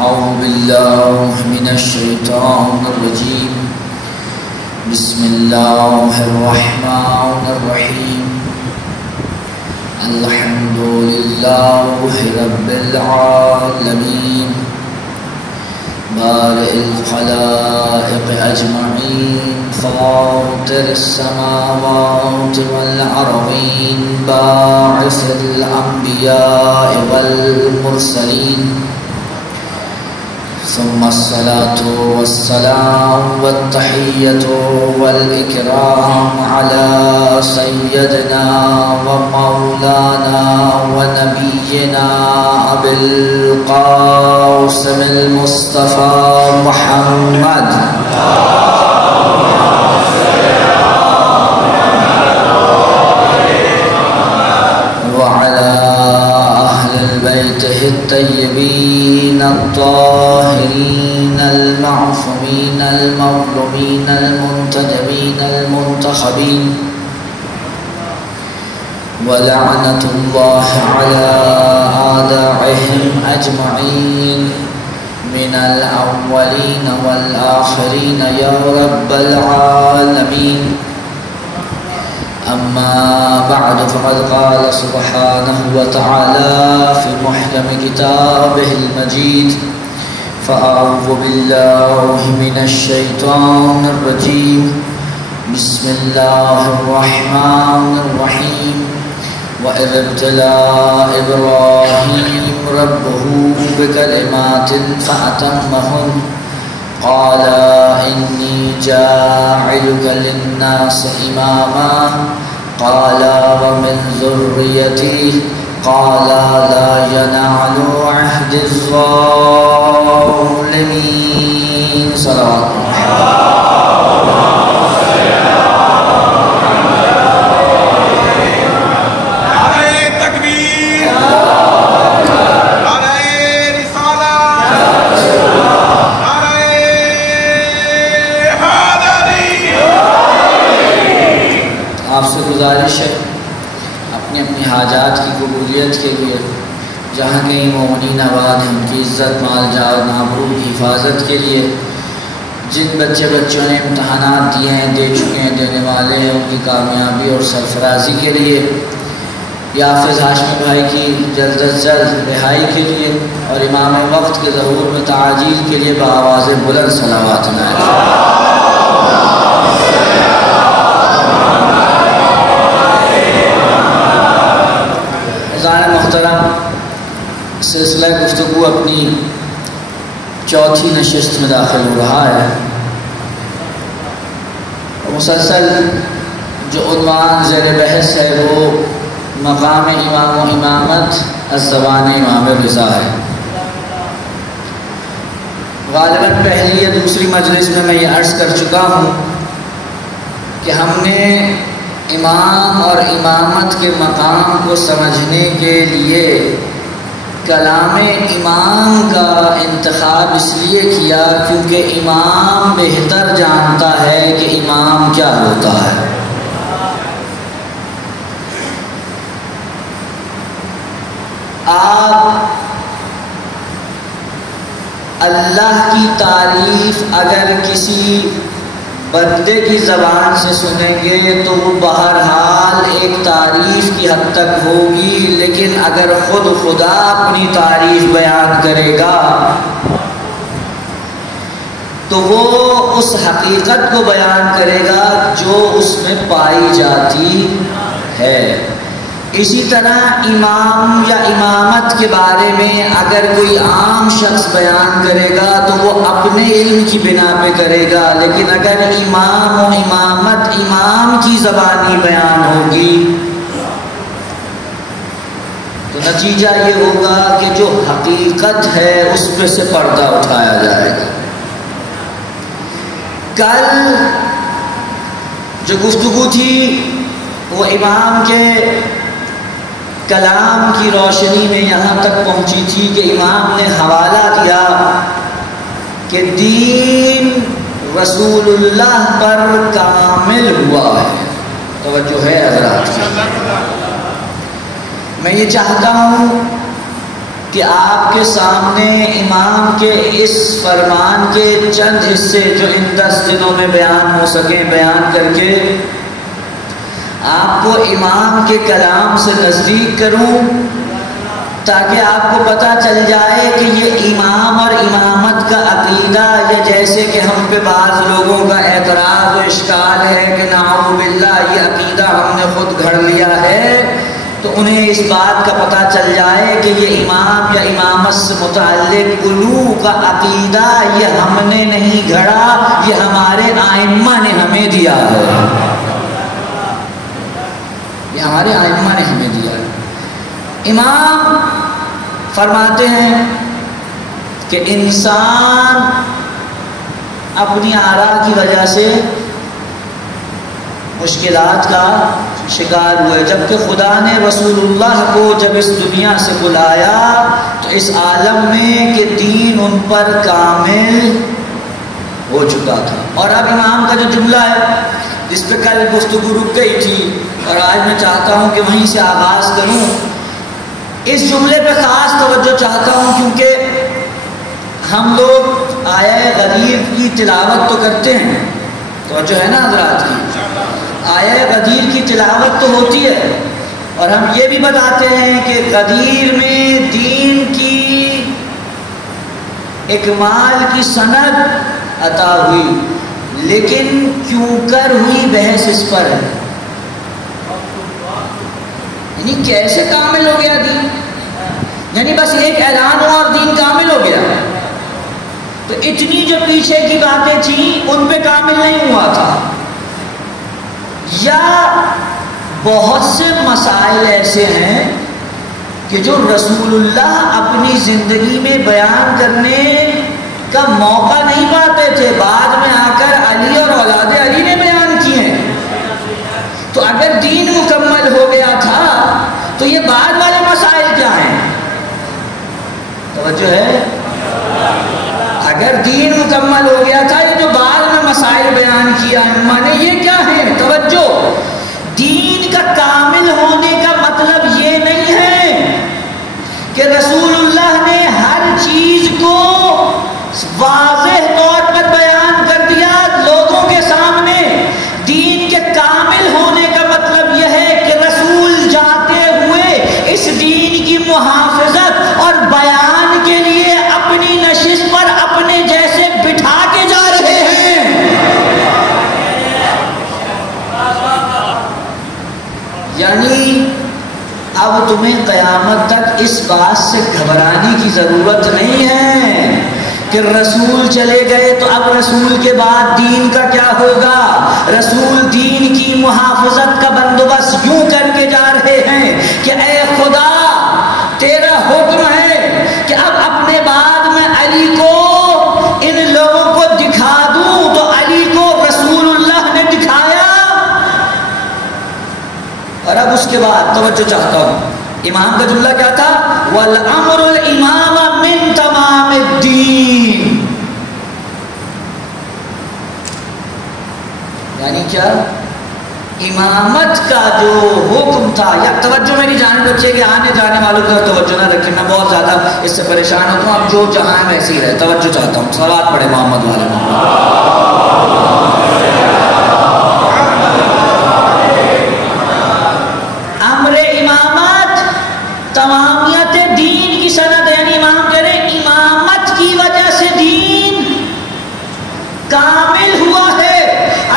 أعوذ بالله من الشيطان الرجيم. بسم الله الرحمن الرحيم. الحمد لله رب العالمين بارئ الخلائق أجمعين فاطر السماوات والأرضين باعث الأنبياء والمرسلين ثم الصلاة والسلام والتحية والإكرام على سيدنا ومولانا ونبينا أبي القاسم المصطفى محمد وعلى بيته الطيبين الطاهرين المعصومين المظلومين المنتجبين المنتخبين ولعنة الله على أعدائهم أجمعين من الأولين والآخرين يا رب العالمين. أما بعد فقد قال سبحانه وتعالى في محكم كتابه المجيد فأعوذ بالله من الشيطان الرجيم. بسم الله الرحمن الرحيم. وإذ ابتلى إبراهيم ربه بكلمات فأتمهن قال إني جاعلك للناس إماما قال ومن ذريتي قال لا ينال عهد الظالمين. صلوات گزارش ہے اپنی اپنی حاجات کی قبولیت کے لیے جہاں کہیں مومنین آباد ہیں ان کی عزت مال جان آبرو کی حفاظت کے لیے جن بچوں نے امتحانات دیے ہیں دے چکے ہیں دینے والے ہیں ان کی کامیابی اور سرفرازی کے لیے یا حافظ ہاشمی بھائی کی جلد از جلد رہائی کے لیے اور امام وقت کے ظہور میں تعاجیل کے لیے بآواز بلند صلوات نائے. محترم سلسلہ گفتگو اپنی چوتھی نشست میں داخل ہو رہا ہے. مسلسل جو عنوان زیر بحث ہے وہ مقام امام و امامت از زبان امام رضا ہے. غالباً پہلی یا دوسری مجلس میں یہ عرض کر چکا ہوں کہ ہم نے امام اور امامت کے مقام کو سمجھنے کے لیے کلام امام کا انتخاب اس لیے کیا کیونکہ امام بہتر جانتا ہے کہ امام کیا ہوتا ہے. آپ اللہ کی تعریف اگر کسی بندے کی زبان سے سنیں گے تو وہ بہرحال ایک تعریف کی حد تک ہوگی، لیکن اگر خود خدا اپنی تعریف بیان کرے گا تو وہ اس حقیقت کو بیان کرے گا جو اس میں پائی جاتی ہے. اسی طرح امام یا امامت کے بارے میں اگر کوئی عام شخص بیان کرے گا تو وہ اپنے علم کی بنا پہ کرے گا، لیکن اگر امام و امامت امام کی زبانی بیان ہوگی تو نتیجہ یہ ہوگا کہ جو حقیقت ہے اس پہ سے پردہ اٹھایا جائے گا. کل جو گفتگو تھی وہ امام کے کلام کی روشنی میں یہاں تک پہنچی تھی کہ امام نے حوالہ دیا کہ دین رسول اللہ پر کامل ہوا ہے. توجہ ہے حضرات. میں یہ چاہتا ہوں کہ آپ کے سامنے امام کے اس فرمان کے چند حصے جو ان 10 دنوں میں بیان ہو سکیں بیان کر کے آپ کو امام کے کلام سے نزدیک کروں، تاکہ آپ کو پتہ چل جائے کہ یہ امام اور امامت کا عقیدہ، یا جیسے کہ ہم پہ بعض لوگوں کا اعتراض و اشکال ہے کہ نعوذ باللہ یہ عقیدہ ہم نے خود گھڑ لیا ہے، تو انہیں اس بات کا پتہ چل جائے کہ یہ امام یا امامت سے متعلق علو کا عقیدہ یہ ہم نے نہیں گھڑا، یہ ہمارے ائمہ نے ہمیں دیا ہے، یہ ہمارے ائمہ نے ہمیں دیا ہے۔ امام فرماتے ہیں کہ انسان اپنی آراء کی وجہ سے مشکلات کا شکار ہوئے، جبکہ خدا نے رسول اللہ کو جب اس دنیا سے بلایا تو اس عالم میں کہ دین ان پر کامل ہو چکا تھا۔ اور اب امام کا جو جملہ ہے جس پہ کل گفتگو رک گئی تھی اور آج میں چاہتا ہوں کہ وہیں سے آغاز کروں، اس جملے پہ خاص توجہ چاہتا ہوں، کیونکہ ہم لوگ آیہ غدیر کی تلاوت تو کرتے ہیں، توجہ ہے نا حضرات کی، آیہ غدیر کی تلاوت تو ہوتی ہے، اور ہم یہ بھی بتاتے ہیں کہ غدیر میں دین کی اکمال کی سند عطا ہوئی، لیکن کیوں کر ہوئی بحث اس پر ہے، یعنی کیسے کامل ہو گیا دین، یعنی بس ایک اعلان ہوا اور دین کامل ہو گیا، تو اتنی جو پیچھے کی باتیں تھیں ان پہ کامل نہیں ہوا تھا، یا بہت سے مسائل ایسے ہیں کہ جو رسول اللہ اپنی زندگی میں بیان کرنے کا موقع نہیں پاتے تھے، بعد میں آ کر علی اور اولاد علی نے بیان کیے ہیں، تو اگر دین مکمل ہو گیا تھا تو یہ بعد والے مسائل کیا ہیں؟ توجہ ہے، اگر دین مکمل ہو گیا تھا یہ جو بعد میں مسائل بیان کیا امہ نے یہ کیا ہے؟ توجہ، دین کا کامل ہونے کا مطلب یہ نہیں ہے کہ رسول اللہ نے ہر چیز کو واضح طور پر بیان کر دیا لوگوں کے سامنے، دین کے کامل ہونے کا مطلب یہ ہے کہ رسول جاتے ہوئے اس دین کی محافظت اور بیان کے لیے اپنی نشست پر اپنے جیسے بٹھا کے جا رہے ہیں، یعنی اب تمہیں قیامت تک اس بات سے گھبرانے کی ضرورت نہیں ہے کہ رسول چلے گئے تو اب رسول کے بعد دین کا کیا ہوگا، رسول دین کی محافظت کا بندوبست یوں کر کے جا رہے ہیں کہ اے خدا تیرا حکم ہے کہ اب اپنے بعد میں علی کو ان لوگوں کو دکھا دوں، تو علی کو رسول اللہ نے دکھایا، اور اب اس کے بعد توجہ چاہتا ہوں، امام کا جملہ کیا تھا؟ وَالْأَمْرُ الْإِمَامَ مِنْ تَمَامِ الدِّينِ، یعنی کیا؟ امامت کا جو حکم تھا، یا توجہ میری جانب رکھیے کہ آنے جانے والوں کی توجہ نہ رکھیں، میں بہت زیادہ اس سے پریشان ہوتا ہوں، اب جو جہاں ہے ویسے ہی رہے، توجہ چاہتا ہوں، صلوات پڑھے محمد والے امر امامت تمامیت دین کی سند، یعنی امام کہہ رہے ہیں امامت کی وجہ سے دین کامل ہوا ہے،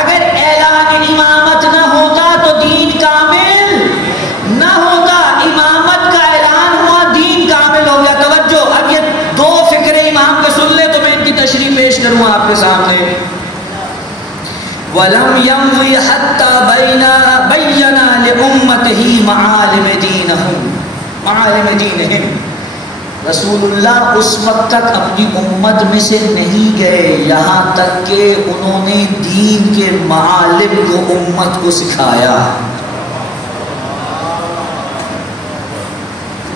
اگر اعلان امامت نہ ہوتا تو دین کامل نہ ہوتا، امامت کا اعلان ہوا دین کامل ہو گیا۔ توجہ، اب یہ دو فکریں امام کے سن لے تو میں ان کی تشریح پیش کروں آپ کے سامنے۔ وَلَمْ يَمْضِ حَتَّى بَيَّنَ لِأُمَّتِهِ مَعَالِمَ دِينِهِمْ، رسول اللہ اس وقت تک اپنی امت میں سے نہیں گئے یہاں تک کہ انہوں نے دین کے معالم کو امت کو سکھایا۔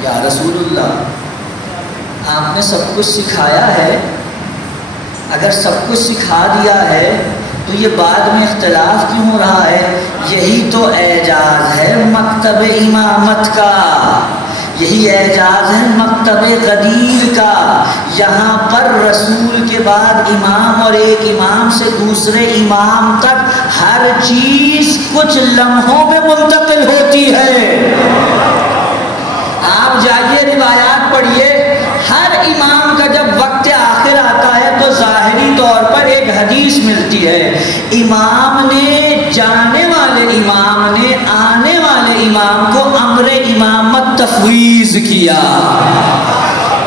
یا رسول اللہ، آپ نے سب کچھ سکھایا ہے، اگر سب کچھ سکھا دیا ہے تو یہ بعد میں اختلاف کیوں ہو رہا ہے؟ یہی تو اعجاز ہے مکتب امامت کا، یہی اعجاز ہے مکتب قدیر کا. یہاں پر رسول کے بعد امام اور ایک امام سے دوسرے امام تک ہر چیز کچھ لمحوں میں منتقل ہوتی ہے. آپ جائیے روایات پڑھیے، ہر امام کا جب وقت آخر آتا ہے تو ظاہری طور پر ایک حدیث ملتی ہے، امام نے جانے والے امام نے آنے والے امام کو امر امامت تفویض کیا.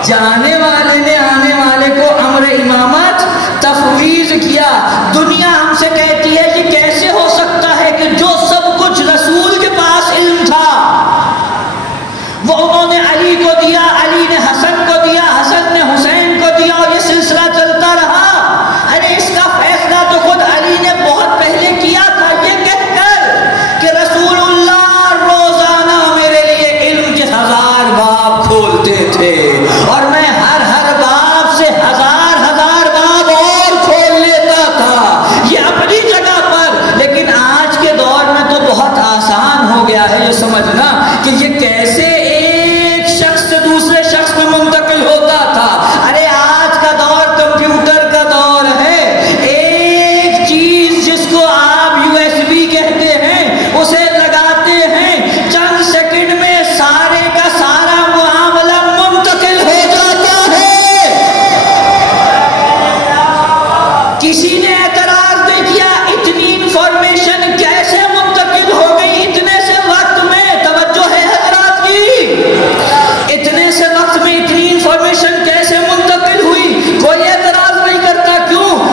جانے والے نے آنے والے کو امر امامت تفویض کیا. دنیا ہم سے کہتی ہے کہ کیسے ہو سکتا ہے کہ جو سب کچھ رسول کے پاس علم تھا وہ انہوں نے علی کو دیا، علی نے حسن کو دیا، حسن نے حسین کو دیا، اور یہ سلسلہ چلتا رہا. ارے اس کا فیصلہ تو خود علی نے بہت پہلے کیا تھا، یہ کہہ کر کہ رسول اللہ روزانہ میرے لیے علم کے 1000 باب کھولتے تھے اور میں ہر باب سے 1000 باب اور کھول لیتا تھا. یہ اپنی جگہ پر، لیکن آج کے دور میں تو بہت آسان ہو گیا ہے یہ سمجھنا کہ یہ کیسے ایک شخص سے دوسرے شخص میں منتقل ہوتا تھا. ارے آج کا دور کمپیوٹر کا دور ہے. ایک چیز جس کو آپ USB کہتے ہیں اسے لگاتے ہیں، چند سیکنڈ میں سارے کا سارا معاملہ منتقل ہو جاتا ہے. کسی نے اعتراض نہیں کیا اتنی انفارمیشن کیسے منتقل ہو گئی اتنے سے وقت میں. توجہ ہے حضرات کی، اتنے سے وقت میں اتنی انفارمیشن کیسے منتقل ہوئی؟ کوئی اعتراض نہیں کرتا.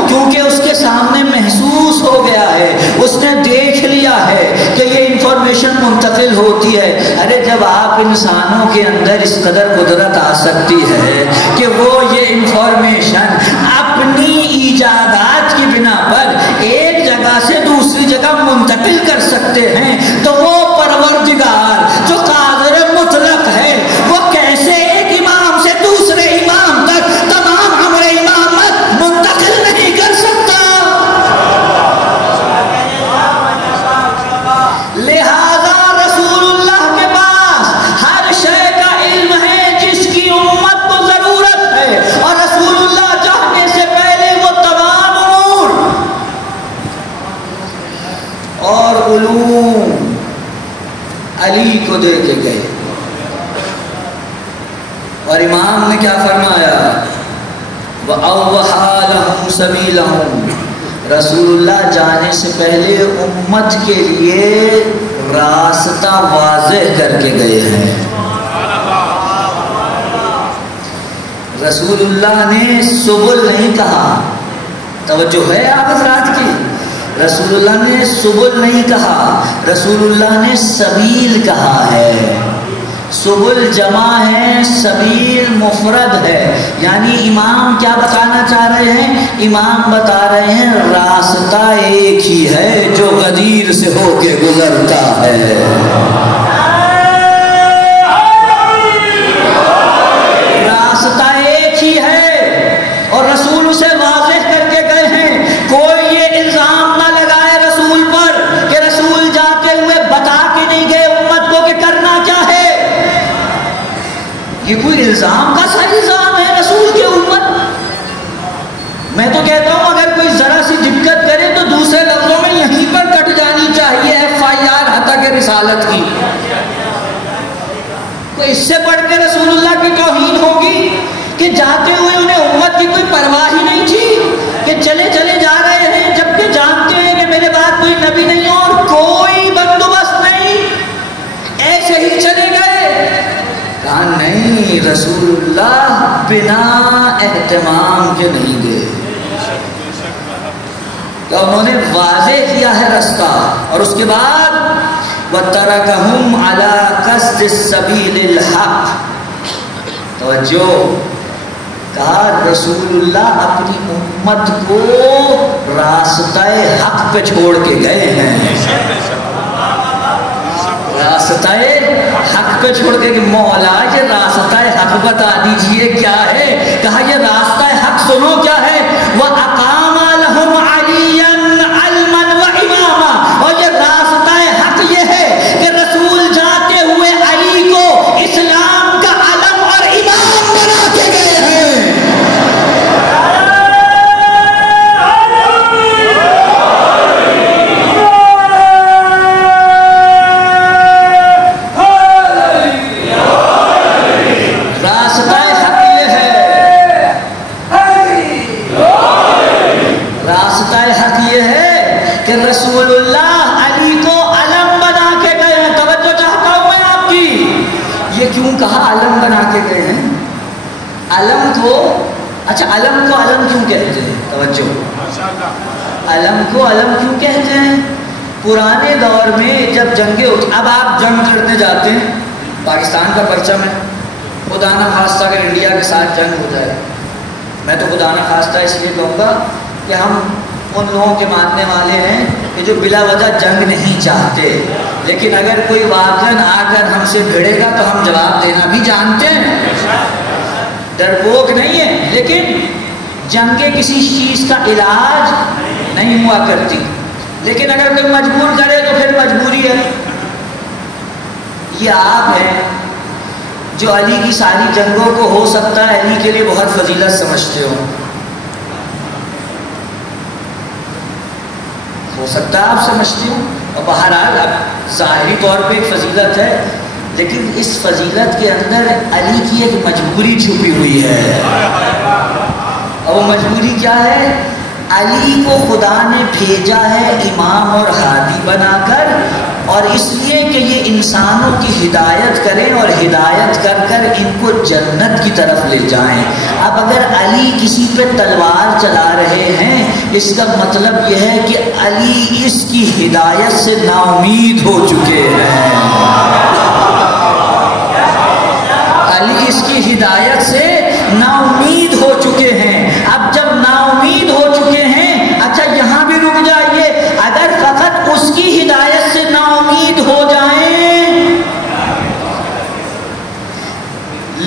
کیونکہ اس کے سامنے محسوس ہو گیا ہے، اس نے دیکھ لیا ہے کہ یہ انفارمیشن منتقل ہوتی ہے. ارے جب آپ انسانوں کے اندر اس قدر قدرت آ سکتی ہے کہ وہ یہ انفارمیشن اپنی ایجادات کی بنا پر ایک جگہ سے دوسری جگہ منتقل کر سکتے ہیں، تو وہ پروردگار جو قادر مطلق ہے وہ کیسے ایک امام سے دوسرے امام تک تمام امر امامت منتقل نہیں کر سکتا؟ لہذا رسول اللہ کے پاس ہر شے کا علم ہے جس کی امت کو ضرورت ہے، اور رسول اللہ چاہنے سے پہلے وہ تمام امور اور علوم علی کو دے کے گئے. اور امام نے کیا فرمایا؟ وَأَوْضَحَ لَهُمْ سَبِيلَهُمْ. رسول اللہ جانے سے پہلے امت کے لیے راستہ واضح کر کے گئے ہیں. رسول اللہ نے سبل نہیں کہا، توجہ ہے آپ حضرات کی، رسول اللہ نے سبل نہیں کہا، رسول اللہ نے سبیل کہا ہے. سبل جمع ہے، سبیل مفرد ہے. یعنی امام کیا بتانا چاہ رہے ہیں؟ امام بتا رہے ہیں راستہ ایک ہی ہے جو غدیر سے ہو کے گزرتا ہے. راستہ ایک ہی ہے اور رسول اسے واضح کر کے گئے ہیں. کوئی یہ الزام نہ لگائے رسول پر کہ رسول جاتے ہوئے بتا کے نہیں گئے امت کو کہ کرنا کیا ہے. یہ کوئی الزام کا سا الزام ہے رسول کے اوپر؟ میں تو کہتا ہوں اگر کوئی ذرا سی دقت کرے تو دوسرے لفظوں میں یہیں پر کٹ جانی چاہیے FIR حتیٰ کہ رسالت کی. کوئی اس سے بڑھ کے رسول اللہ کی توہین ہوگی کہ جاتے ہوئے انہیں امت کی کوئی پرواہ ہی نہیں تھی کہ چلے چلے جا رہے ہیں جبکہ جانتے ہیں کہ میرے بعد کوئی نبی نہیں اور کوئی بندوبست نہیں، ایسے ہی چلے گئے. کہا نہیں، رسول اللہ بنا اہتمام کے نہیں گئے. تو انہوں نے واضح کیا ہے رستہ، اور اس کے بعد وَتَرَكَهُمْ عَلَى قَصْدِ السَّبِيلِ الْحَقِّ. توجہ، کہا رسول اللہ اپنی امت کو راستہ حق پہ چھوڑ کے گئے ہیں. راستہ حق پہ چھوڑ کے کہ مولا یہ راستہ حق بتا دیجئے کیا ہے. کہا یہ راستہ حق سنو کیا ہے. وَأَقَامَ لَهُمْ عَلِيًّا عَلْمًا وَإِمَامًا. اور یہ راستہ حق یہ ہے کہ رسول جاتے ہوئے علی کو اسلام کیوں کہا علم بنا کے گئے ہیں؟ علم کو اچھا علم کو علم کیوں کہتے ہیں؟ توجہ، علم کو علم کیوں کہتے ہیں؟ پرانے دور میں جب جنگیں ہوتی، اب آپ جنگ کرنے جاتے ہیں، پاکستان کا پرچم ہے، خدا نہ خواستہ اگر انڈیا کے ساتھ جنگ ہو جائے، میں تو خدا نہ خواستہ اس لیے کہوں گا کہ ہم ان لوگوں کے ماننے والے ہیں کہ جو بلا وجہ جنگ نہیں چاہتے، لیکن اگر کوئی واقعاً آ کر ہم سے بھیڑے گا تو ہم جواب دینا بھی جانتے ہیں، ڈرپوک نہیں ہے، لیکن جنگیں کسی چیز کا علاج نہیں ہوا کرتی، لیکن اگر کوئی مجبور کرے تو پھر مجبوری ہے۔ یہ آپ ہیں جو علی کی ساری جنگوں کو ہو سکتا ہے علی کے لیے بہت فضیلت سمجھتے ہو سکتا ہے آپ سمجھتے ہو، اور بہرحال اب ظاہری طور پہ ایک فضیلت ہے، لیکن اس فضیلت کے اندر علی کی ایک مجبوری چھپی ہوئی ہے، اور وہ مجبوری کیا ہے؟ علی کو خدا نے بھیجا ہے امام اور ہادی بنا کر، اور اس لیے کہ یہ انسانوں کی ہدایت کریں اور ہدایت کر کر ان کو جنت کی طرف لے جائیں۔ اب اگر علی کسی پہ تلوار چلا رہے ہیں، اس کا مطلب یہ ہے کہ علی اس کی ہدایت سے نا امید ہو چکے ہیں، علی اس کی ہدایت سے نا امید ہو چکے ہیں۔ اب جب نا امید ہو چکے ہیں، اچھا یہاں بھی رک جائیے، اگر فقط اس کی ہدایت سے نا امید ہو جائیں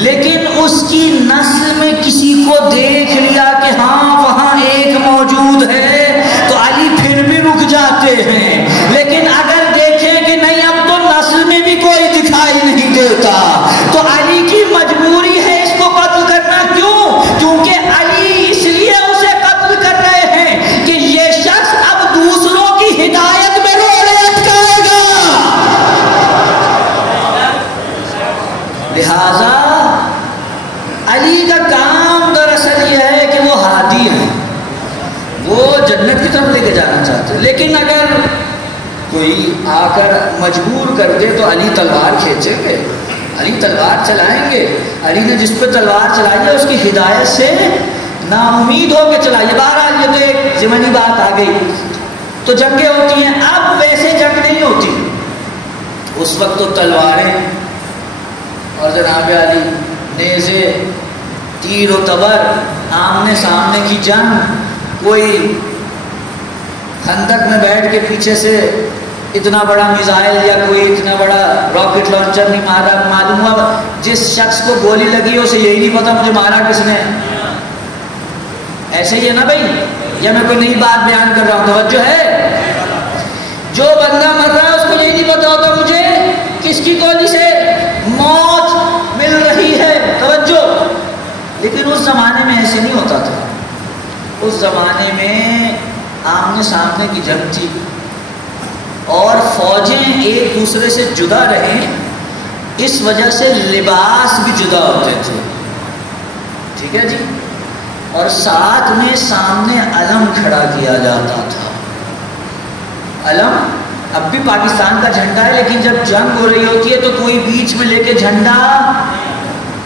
لیکن اس کی نسل میں کسی کو دیکھ لیا کہ ہاں وہاں ایک موجود ہے تو علی پھر بھی رک جاتے ہیں، لیکن اگر دیکھیں کہ نہیں اب تو نسل میں بھی کوئی دکھائی نہیں دیتا تو علی کی مجبوری ہے اس کو قتل کرنا۔ کیوں؟ کیونکہ علی اس لیے اسے قتل کر رہے ہیں کہ یہ شخص اب دوسروں کی ہدایت میں روڑے اٹکائے گا، لہذا علی کا کام دراصل یہ ہے کہ وہ ہادی ہیں، وہ جنت کی طرف لے کے جانا چاہتے ہیں، لیکن اگر کوئی آ کر مجبور کر دے تو علی تلوار کھینچیں گے، علی تلوار چلائیں گے، علی نے جس پہ تلوار چلائی ہے اس کی ہدایت سے نا امید ہو کے چلائیے۔ بہرحال یہ تو ایک ضمنی بات آ گئی، تو جنگیں ہوتی ہیں، اب ویسے جنگ نہیں ہوتی، اس وقت تو تلواریں اور جناب علی نیزے تیر و تبر آمنے سامنے کی جنگ، کوئی خندق میں بیٹھ کے پیچھے سے اتنا بڑا میزائل یا کوئی اتنا بڑا راکٹ لانچر نہیں مارا، معلوم ہوا جس شخص کو گولی لگی ہے اسے یہی نہیں پتا مجھے مارا کس نے، ایسے ہی ہے نا بھائی، یا میں کوئی نئی بات بیان کر رہا ہوں؟ توجہ ہے، جو بندہ مر رہا ہے اس کو یہی نہیں پتا ہوتا مجھے کس کی گولی سے موت مل رہی ہے، توجہ۔ لیکن اس زمانے میں ایسے نہیں ہوتا تھا، اس زمانے میں آمنے سامنے کی جنگ تھی اور فوجیں ایک دوسرے سے جدا رہیں، اس وجہ سے لباس بھی جدا ہوتے تھے، ٹھیک ہے جی، اور ساتھ میں سامنے علم کھڑا کیا جاتا تھا۔ علم اب بھی پاکستان کا جھنڈا ہے، لیکن جب جنگ ہو رہی ہوتی ہے تو کوئی بیچ میں لے کے جھنڈا،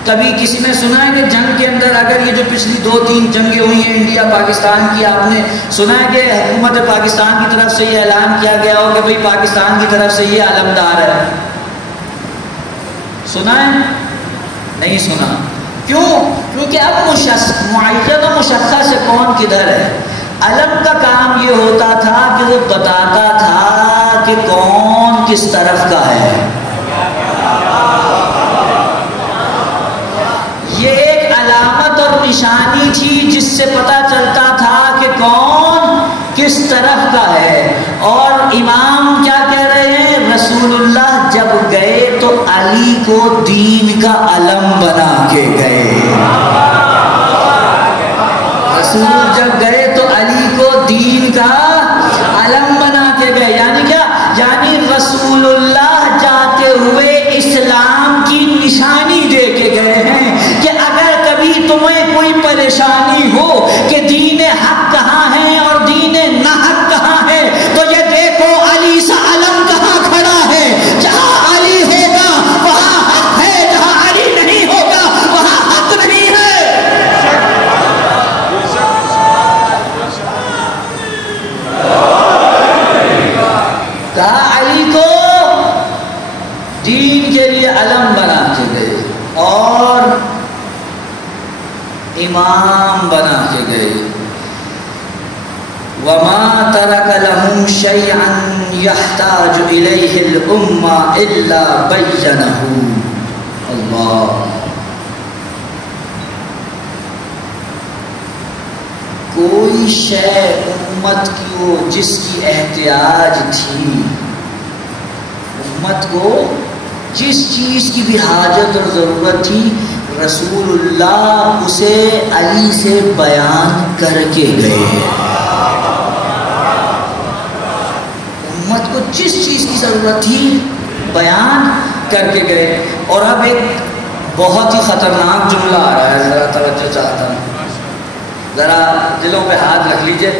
کبھی کسی نے سنا ہے کہ جنگ کے اندر اگر یہ جو پچھلی 2-3 جنگیں ہوئی ہیں انڈیا پاکستان کی، آپ نے سنا ہے کہ حکومت پاکستان کی طرف سے یہ اعلان کیا گیا ہو کہ بھئی پاکستان کی طرف سے یہ علمدار ہے؟ سنا ہے؟ نہیں سنا۔ کیوں؟ کیونکہ اب معین و مشخص ہے کون کدھر ہے۔ علم کا کام یہ ہوتا تھا کہ وہ بتاتا تھا کہ کون کس طرف کا ہے، یہ ایک علامت اور نشانی تھی جس سے پتا چلتا تھا کہ کون کس طرف کا ہے۔ اور امام کیا کہہ رہے ہیں؟ رسول اللہ جب گئے تو علی کو دین کا علم بنا کے گئے، رسول جب گئے تو علی کو دین کا علم بنا کے گئے، یعنی کیا؟ یعنی رسول اللہ جاتے ہوئے اسلام کی نشانی دے کے گئے ہیں کہ اگر کبھی تمہیں کوئی پریشانی ہو کہ دین حق کہاں ہے اور دین ناحق کہاں ہے تو یہ دیکھو علی سا علم کہاں کھڑا ہے، جہاں علی ہوگا وہاں حق ہے، جہاں امام بنا کے گئے. وَمَا تَرَكَ لَهُمْ شَيْئًا يَحْتَاجُ إِلَيْهِ الْأُمَّةُ إِلَّا بَيَّنَهُ. اللہ، کوئی شے امت کی وہ جس کی احتیاج تھی، امت کو جس چیز کی بھی حاجت اور ضرورت تھی، رسول اللہ اسے علی سے بیان کر کے گئے. امت کو جس چیز کی ضرورت تھی بیان کر کے گئے. اور اب ایک بہت ہی خطرناک جملہ آ رہا ہے، ذرا توجہ چاہتا ہوں، ذرا دلوں پہ ہاتھ رکھ لیجئے.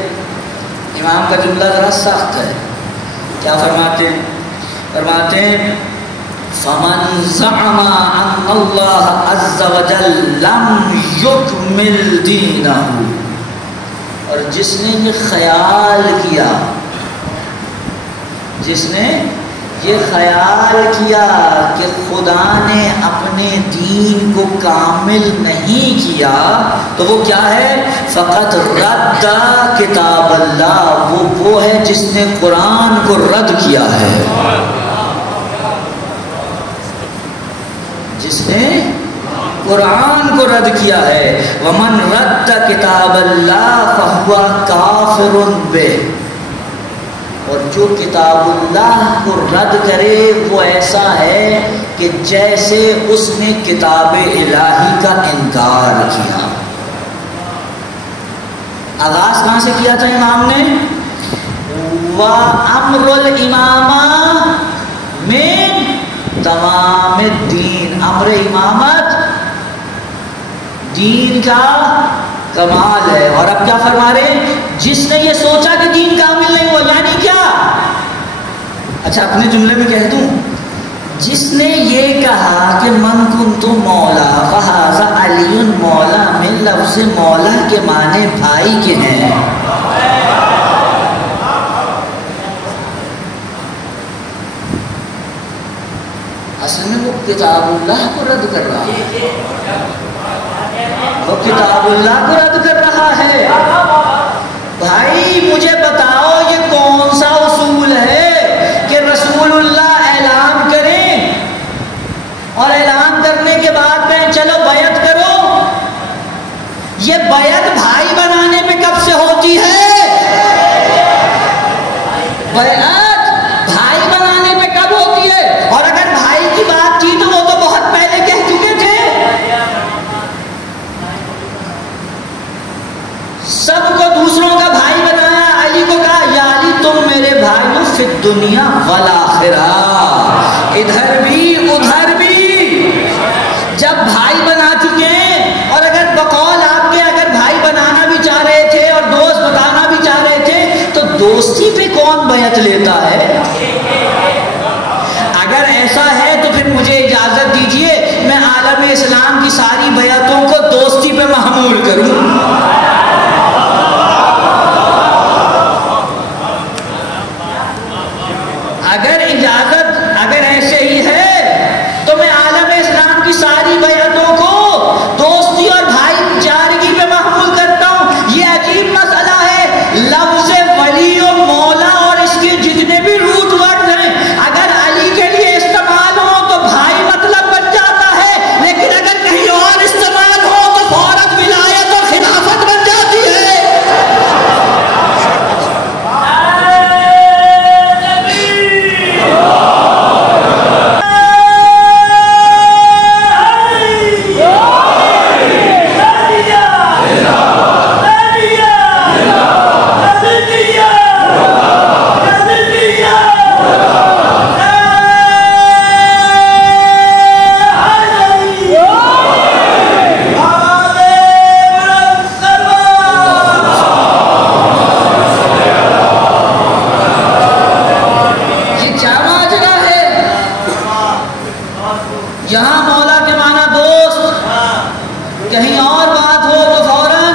امام کا جملہ ذرا سخت ہے. کیا فرماتے ہیں؟ فرماتے ہیں فَمَنْ زَعَمَ أَنَّ اللَّهَ عَزَّ وَجَلَّ لَمْ يُكْمِلْ دِينَهُ. اور جس نے یہ خیال کیا، جس نے یہ خیال کیا کہ خدا نے اپنے دین کو کامل نہیں کیا، تو وہ کیا ہے؟ فقط رد کتاب اللہ، وہ ہے جس نے قرآن کو رد کیا ہے. جس نے قرآن کو رد کیا ہے. ومن رد کتاب اللہ فہو کافر بہ. اور جو کتاب اللہ کو رد کرے وہ ایسا ہے کہ جیسے اس نے کتاب الہی کا انکار کیا. آغاز کہاں سے کیا تھا امام نے؟ وَأَمْرُ الْإِمَامَةِ مِن تمام الدین. امر امامت دین کا کمال ہے. اور اب کیا فرما رہے ہیں؟ جس نے یہ سوچا کہ دین کامل نہیں ہوا، یعنی کیا؟ اچھا اپنے جملے میں کہہ دوں، جس نے یہ کہا کہ من کنت مولا فہذا علی مولا، من لفظ مولا کے معنی بھائی کے ہیں. اصل میں وہ کتاب اللہ کو رد کر رہا ہے، وہ کتاب اللہ کو رد کر رہا ہے. بھائی مجھے بتاؤ یہ کون سا اصول ہے کہ رسول اللہ اعلان کریں اور اعلان کرنے کے بعد کہیں چلو بیعت کرو؟ یہ بیعت بھائی بنانے پہ کب سے ہوتی ہے؟ بیعت بھائی بنانے پہ کب ہوتی ہے؟ اور اگر بھائی کی بات تھی تو وہ تو بہت پہلے کہہ چکے تھے. سب کو دوسروں کا بھائی بنایا، علی کو کہا یا علی تم میرے بھائی ہو فی الدنیا والآخرہ، ادھر بھی ادھر بھی. جب بھائی بنا چکے ہیں، اور اگر بقول آپ کے اگر بھائی بنانا بھی چاہ رہے تھے اور دوست بتانا بھی چاہ رہے تھے، تو دوستی پہ کون بیعت لیتا ہے؟ اگر ایسا ہے تو پھر مجھے اجازت دیجئے میں عالم اسلام کی ساری بیعتوں کو دوستی پہ محمول کروں. اگر ایسے ہی ہے تو میں عالم اسلام کی ساری بیعتوں کو دوستی اور بھائی چارگی پہ محمول کرتا ہوں. یہ عجیب مسئلہ ہے. لفظ ولی و مولا اور اس کے جتنے بھی روٹ ورڈ ہیں اگر علی کے لیے استعمال ہو تو بھائی مطلب بن جاتا ہے، لیکن اگر کہیں اور استعمال ہو تو فوراً ولایت اور خلافت بن جاتی ہے. یہاں مولا کے معنی دوست، کہیں اور بات ہو تو فوراً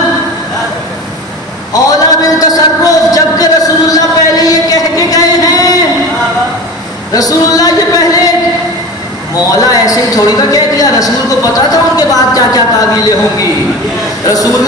اولا بالتصرف. جبکہ رسول اللہ پہلے یہ کہہ کے گئے ہیں، رسول اللہ یہ پہلے مولا ایسے ہی تھوڑی کا کہہ دیا، رسول کو پتا تھا ان کے بعد کیا کیا تعویلیں ہوں گی. رسول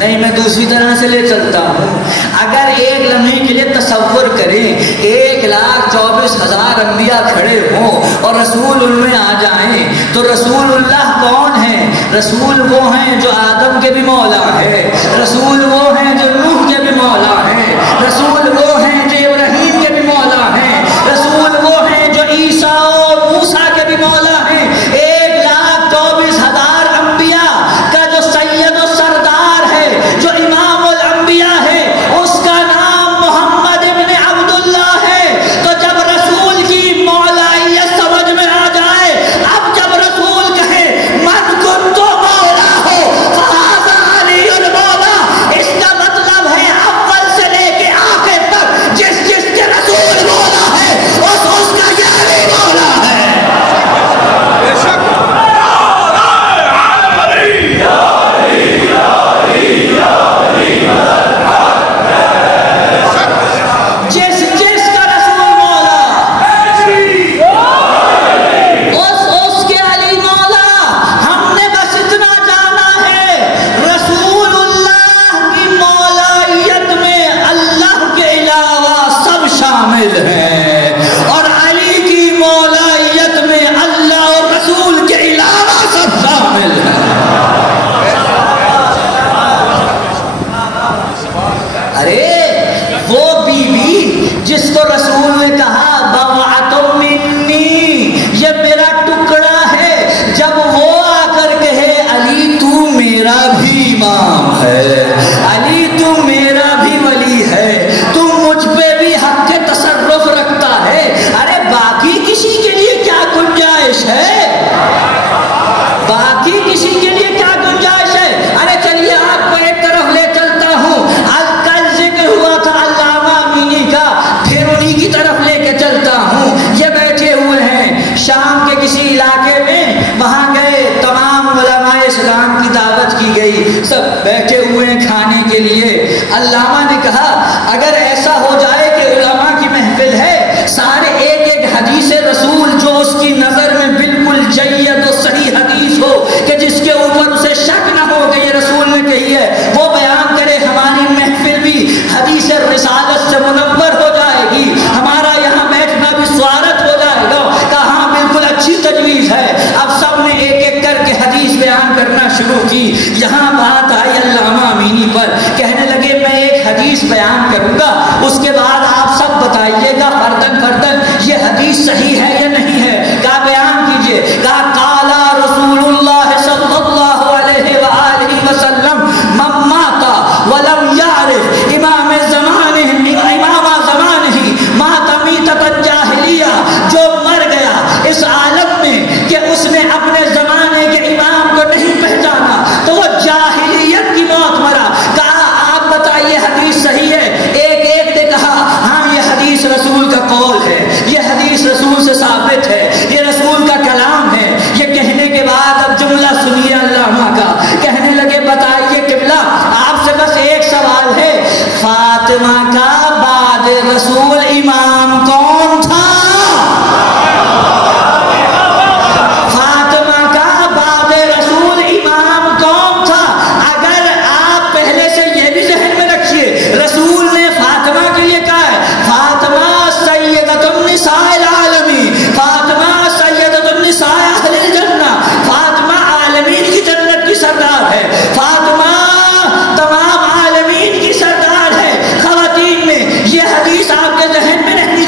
نہیں میں دوسری طرح سے لے چلتا ہوں. اگر ایک لمحے کے لیے تصور کریں 1,24,000 انبیاء کھڑے ہوں اور رسول ان میں آ جائیں تو رسول اللہ کون ہیں؟ رسول وہ ہیں جو آدم کے بھی مولا ہے، رسول وہ ہیں جو نوح کے بھی مولا ہیں، رسول وہ ہیں جو ابراہیم کے بھی مولا ہیں، رسول وہ ہیں جو عیسیٰ اور موسیٰ کے بھی مولا ہیں. 1,24,000 انبیاء کا جو سید و سردار ہے، جو امام الانبیاء ہے، اس کا نام محمد ابن عبداللہ ہے. تو جب رسول کی مولائیت سمجھ میں آ جائے، اب جب رسول کہے من کنت مولا ہو فہذا علی المولا، اس کا مطلب ہے اول سے لے کے آخر تک جس جس کے رسول مولا ہے اس کا یہ علی مولا ہے. اور علی کی مولائیت میں اللہ اور رسول کے علاوہ سب شامل ہیں. ارے وہ بیوی جس کو رسول نے کہا بضعۃ منی، یہ میرا ٹکڑا ہے، جب وہ آ کر کہے علی تو میرا بھی امام ہے، علی تو میرا بھی ولی ہے، تو مجھ پہ بھی حق کے تصرف رکھتا ہے، ارے باقی کسی کے لیے کیا گنجائش ہے؟ باقی کسی کے لیے کیا گنجائش ہے؟ ارے چلیے آپ کو ایک طرف لے چلتا ہوں، کل ذکر ہوا تھا علامہ امینی کا، پھر انہی کی طرف لے کے چلتا ہوں. یہ بیٹھے ہوئے ہیں شام کے کسی علاقے میں، وہاں گئے، تمام علماء اسلام کی دعوت کی گئی، سب بیٹھے ہوئے ہیں کھانے کے لیے. علامہ نے کہا اگر ایسا ہو جائے کہ علماء کی محفل ہے، سارے ایک ایک حدیث رسول جو اس کی نظر میں بالکل جید و صحیح حدیث ہو کہ جس کے اوپر اسے شک نہ ہو کہ یہ رسول نے کہی ہے، وہ بیان کرے، ہماری محفل بھی حدیث رسالت سے منور ہو جائے گی، ہمارا یہاں بیٹھنا بھی سوارت ہو جائے گا. کہاں بالکل اچھی تجویز ہے. اب سب نے ایک ایک کر کے حدیث بیان کرنا شروع کی. یہاں بات آئی علامہ امینی پر، کہنے لگے میں ایک حدیث بیان کروں گا، اس کے بعد آپ سب بتائیے گا فردن فردن یہ حدیث صحیح ہے یا نہیں ہے. کہا بیان کیجئے. کہا قال رسول اللہ صلی اللہ علیہ وآلہ وسلم من مات ولم یعرف امام زمانہ مات میتۃ الجاہلیہ، جو مر گیا اس عالم میں کہ اس نے اپنے زمانے کے امام کو نہیں پہچانا تو وہ جاہلیت کی موت مرا. کہا آپ بتائیے حدیث صحیح ہے؟ ایک ایک نے کہا ہاں یہ حدیث رسول کا قول ہے، یہ حدیث رسول سے ثابت ہے، یہ رسول کا کلام ہے. یہ کہنے کے بعد اب جملہ سنیے علامہ کا، کہنے لگے بتائیے قبلہ آپ سے بس ایک سوال ہے، فاطمہ کا بعد رسول امام کون تھا؟ فاطمہ کا بعد رسول امام کون تھا؟ اگر آپ پہلے سے یہ بھی ذہن میں رکھیے، رسول نے فاطمہ کے لیے کہا ہے فاطمہ سیدۃ النساء العالمین، فاطمہ سیدۃ النساء اہل الجنہ، فاطمہ عالمین کی جنت کی سردار ہے، فاطمہ تمام عالمین کی سردار ہے. خواتین میں یہ حدیث آپ کے ذہن میں نہیں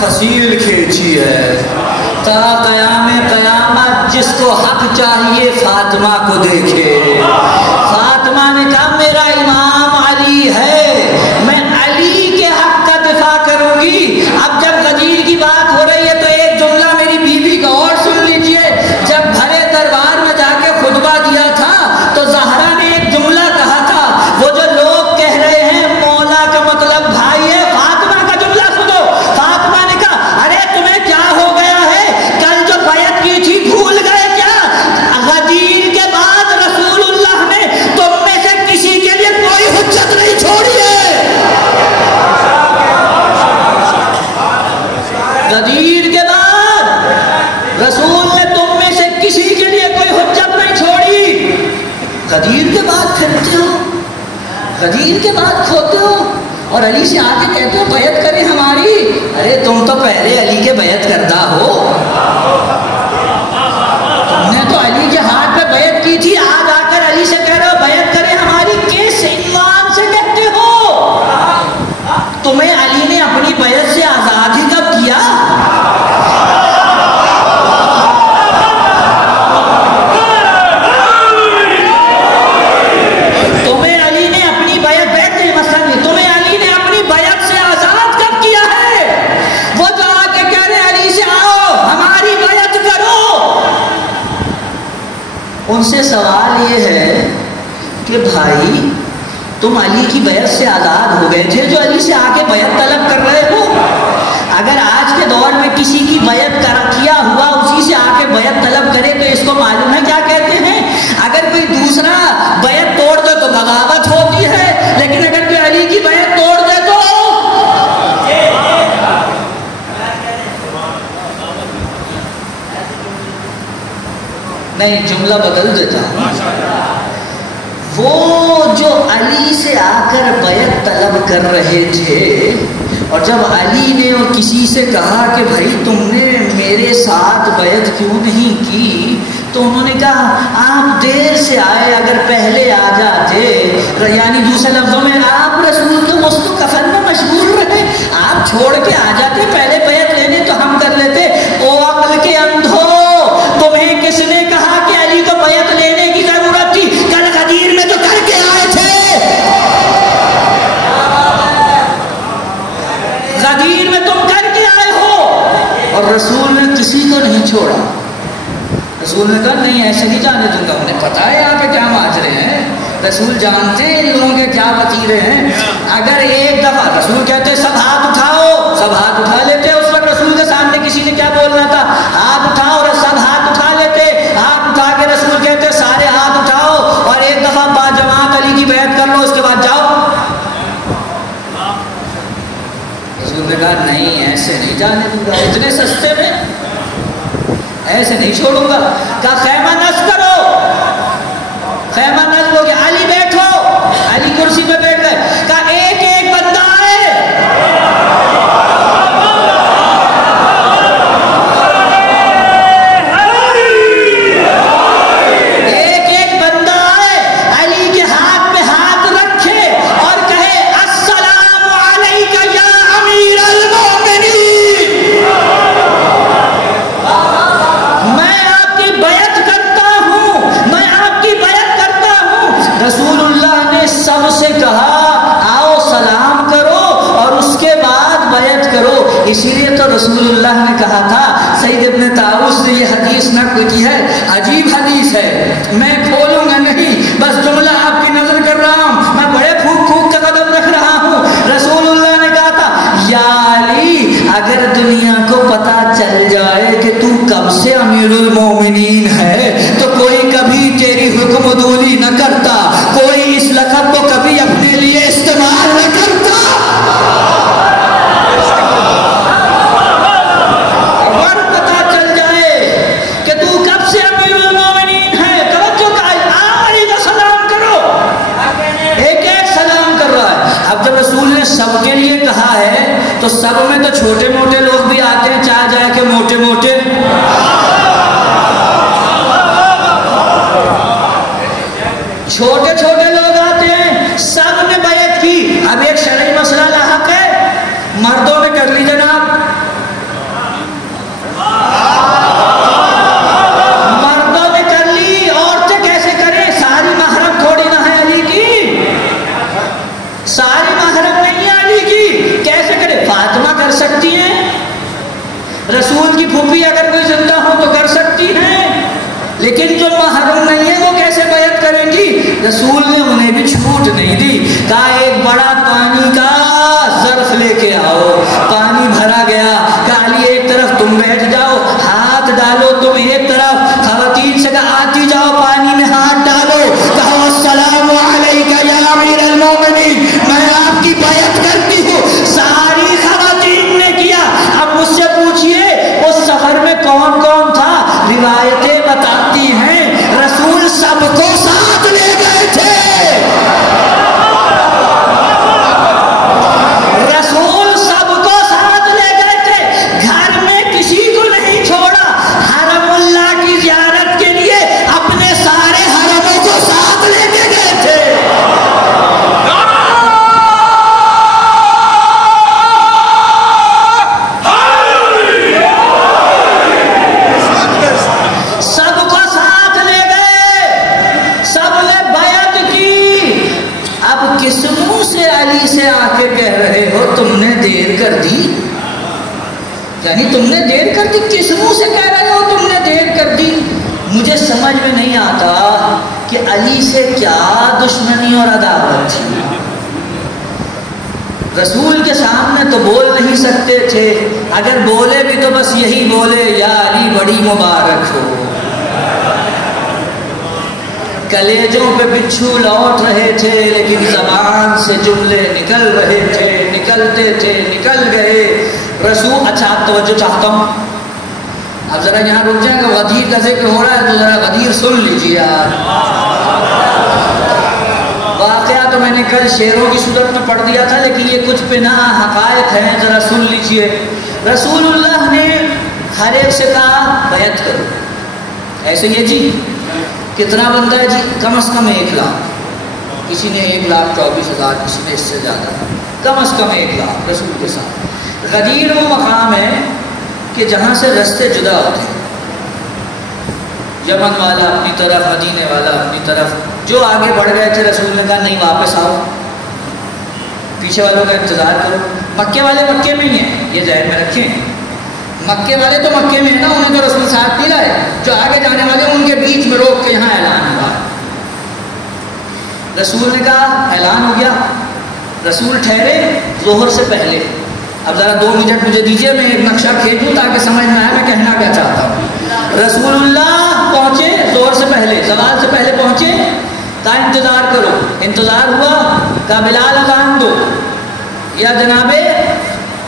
فصیل کھینچی ہے تا قیام قیامت، جس کو حق چاہیے فاطمہ کو دیکھے۔ فاطمہ نے کہا میرا امام علی ہے، میں علی کے حق کا دفاع کروں گی۔ اب جب غدیر کی بات ہو رہی ہے تو ایک جملہ میری بیوی کا اور سن لیجئے۔ جب بھرے دربار میں جا کے خطبہ دیا تھا تو زہرا نے ایک جملہ کہا تھا، وہ جو لوگ کہہ رہے ہیں مولا کا مطلب بھائی ہے، فاطمہ کا جملہ سنو۔ فاطمہ نے کہا ارے تمہیں کیا ہو گیا ہے، کل جو بیعت کی تھی بھول گئے کیا؟ غدیر کے بعد رسول اللہ نے تم میں سے کسی کے لیے کوئی حجت نہیں چھوڑی ہے۔ غدیر کے بعد رسول نے تم میں سے کسی کے لیے کوئی حجت نہیں چھوڑی۔ غدیر کے بعد پھرتے ہو، غدیر کے بعد کھوتے ہو اور علی سے آ کے کہتے ہو بیعت کریں ہماری۔ ارے تم تو پہلے علی کے بیعت کردہ ہو، تم نے تو علی کے ہاتھ پہ بیعت کی تھی، آج آ کر علی سے کہہ رہے ہو بیعت کریں ہماری۔ کس عنوان سے کہتے ہو؟ تمہیں علی نے اپنی بیعت سے آزاد ہی کب کیا؟ تمہیں علی نے اپنی بیعت تمہیں علی نے اپنی بیعت سے آزاد کب کیا ہے؟ وہ جو آ کے کہہ رہے علی سے آؤ ہماری بیعت کرو۔ ان سے سوال یہ ہے کہ بھائی تم علی کی بیعت سے آزاد ہو گئے تھے جو علی سے آ کے بیعت طلب کر رہے ہو؟ اگر آج کے دور میں کسی کی بیعت کیا ہوا اسی سے آ کے بیعت طلب کرے تو اس کو معلوم ہے کیا کہتے ہیں؟ اگر کوئی دوسرا بیعت توڑ دے تو بغاوت ہوتی ہے، لیکن اگر کوئی علی کی بیعت توڑ دے تو نہیں، جملہ بدل دیتا ہوں۔ وہ جو علی سے آ کر بیعت طلب کر رہے تھے اور جب علی نے اور کسی سے کہا کہ بھائی تم نے میرے ساتھ بیعت کیوں نہیں کی، تو انہوں نے کہا آپ دیر سے آئے، اگر پہلے آ جاتے، یعنی دوسرے لفظوں میں آپ رسول تو مستقفل میں مشغول رہے، آپ چھوڑ کے آ جاتے پہلے بیعت لینے تو ہم کر لیتے۔ او عقل کے اندھو، تمہیں کس نے کہا کہ علی کو بیعت لینے کی ضرورت تھی؟ کل غدیر میں تو کر کے آئے تھے، غدیر میں تم کر کے آئے ہو، اور رسول نے کسی کو نہیں چھوڑا۔ رسول نے کہا نہیں ایسے نہیں جانے دوں گا، انہیں پتا ہے یہاں پہ کیا ماجرے ہیں، رسول جانتے ہیں ان لوگوں کے کیا وتیرے ہیں۔ اگر ایک دفعہ رسول کہتے سب ہاتھ اٹھاؤ، سب ہاتھ اٹھا لیتے، اس وقت رسول کے سامنے کسی نے کیا بولنا تھا؟ ہاتھ اٹھاؤ، اور سب ہاتھ اٹھا لیتے، ہاتھ اٹھا کے رسول کہتے سارے ہاتھ اٹھاؤ اور ایک دفعہ با جماعت علی کی بیعت کر لو، اس کے بعد جاؤ۔ رسول نے کہا نہیں ایسے نہیں جانے دوں گا، اتنے سستے میں ایسے نہیں چھوڑوں گا۔ کہا خیمہ نصب کرو، خیمہ نصب ہو گیا، علی بیٹھو، علی کرسی پہ بیٹھ گئے۔ کہا ایک ایک بندہ آئے، ایک ایک بندہ آئے، علی کے ہاتھ پہ ہاتھ رکھے اور کہے السلام علیکہ یا امیر المومنین، میں آپ کی بیعت کرتا ہوں، میں آپ کی بیعت کرتا ہوں۔ رسول اللہ نے سب سے کہا آؤ سلام کرو اور اس کے بعد بیعت کرو۔ اسی لیے تو رسول اللہ نے کہا تھا، سید ابن طاووس نے یہ حدیث نقل کی ہے، عجیب حدیث ہے، میں کھولوں گا نہیں، بس جملہ آپ کی نظر کر رہا ہوں، میں بڑے پھونک پھونک کا قدم رکھ رہا ہوں۔ رسول اللہ نے کہا تھا یا اگر دنیا کو پتا چل جائے کہ تو کب سے امیر المومنین ہے تو کوئی کبھی تیری حکم دولی نہ کرتا، کوئی اس لقب کو کبھی اپنے لیے استعمال نہ کرتا۔ اگر پتا چل جائے کہ تو کب سے امیر المومنین ہے، توجہ کا علی کا سلام کرو، ایک ایک سلام کر رہا ہے۔ اب جب رسول نے سب کے لیے کہا ہے تو سب میں تو چھوٹے موٹے لوگ بھی آتے ہیں، چاہ جائے کہ موٹے موٹے چھوٹے چھوٹے لوگ آتے ہیں، سب نے بیعت کی۔ اب ایک شرعی مسئلہ لاحق ہے، مردوں میں کر لی جناب، مردوں میں کر لی، عورتیں کیسے کریں؟ ساری محرم تھوڑی نہ ہے علی کی، ساری محرم نہیں ہے علی کی، کیسے کریں؟ فاطمہ کر سکتی ہیں، رسول کی پھوپھی اگر کوئی زندہ ہو تو کر سکتی ہیں، لیکن جو محرم نہیں ہے وہ کیسے بیعت کریں گی؟ رسول نے انہیں بھی چھوٹ نہیں دی، کہا ایک بڑا پانی کا ظرف لے کے آؤ، پانی بھرا گیا، کہا علی ایک طرف تم بیٹھ جاؤ، ہاتھ ڈالو تم ایک طرف، خواتین سے کہا آتی جاؤ پانی میں ہاتھ ڈالو، کہا السلام علیکہ یا امیر المومنین، میں آپ کی بیعت کرتی ہوں۔ ساری خواتین نے کیا۔ اب مجھ سے پوچھئے اس سفر میں کون کون تھا؟ روایتیں بتاتی ہیں رسول سب کو ساتھ لے گئے تھے، رسول سب کو ساتھ لے گئے تھے، گھر میں کسی کو نہیں چھوڑا، حرم اللہ کی زیارت کے لیے اپنے سارے حرموں کو ساتھ لے کے گئے تھے۔ کس منہ سے علی سے آ کے کہہ رہے ہو تم نے دیر کر دی؟ یعنی تم نے دیر کر دی، کس منہ سے کہہ رہے ہو تم نے دیر کر دی؟ مجھے سمجھ میں نہیں آتا کہ علی سے کیا دشمنی اور عداوت تھی۔ رسول کے سامنے تو بول نہیں سکتے تھے، اگر بولے بھی تو بس یہی بولے یا علی بڑی مبارک ہو۔ کلیجوں پہ بچھو لوٹ رہے تھے لیکن زبان سے جملے نکل رہے تھے، نکلتے تھے، نکل گئے۔ رسول اچھا آپ توجہ چاہتا ہوں، اب ذرا یہاں رک جائیں کہ غدیر کا ذکر ہو رہا ہے تو ذرا غدیر سن لیجیے یار۔ واقعہ تو میں نے کل شعروں کی صورت میں پڑھ دیا تھا لیکن یہ کچھ پناہ حقائق ہیں، ذرا سن لیجیے۔ رسول اللہ نے ہر ایک سے کہا بیعت کرو، ایسے یہ جی کتنا بندہ ہے جی؟ کم از کم 1 لاکھ، کسی نے 1,24,000، کسی نے اس سے زیادہ، کم از کم 1 لاکھ رسول کے ساتھ۔ غدیر وہ مقام ہے کہ جہاں سے رستے جدا ہوتے ہیں، یمن والا اپنی طرف، مدینے والا اپنی طرف، جو آگے بڑھ گئے تھے رسول نے کہا نہیں واپس آؤ، پیچھے والوں کا انتظار کرو۔ مکے والے مکے میں ہی ہیں، یہ ذہن میں رکھیں، مکے والے تو مکے میں ہیں نا، انہیں تو رسول ساتھ نہیں لائے، جو آگے جانے والے ان کے بیچ میں روک کے یہاں اعلان ہوا۔ رسول نے کہا اعلان ہو گیا، رسول ٹھہرے ظہر سے پہلے۔ اب ذرا 2 منٹ مجھے دیجیے، میں ایک نقشہ کھینچوں تاکہ سمجھ میں آئے میں کہنا کیا چاہتا ہوں۔ رسول اللہ پہنچے ظہر سے پہلے، زوال سے پہلے پہنچے، کہا انتظار کرو، انتظار ہوا، کہا بلال اذان دو، یا جناب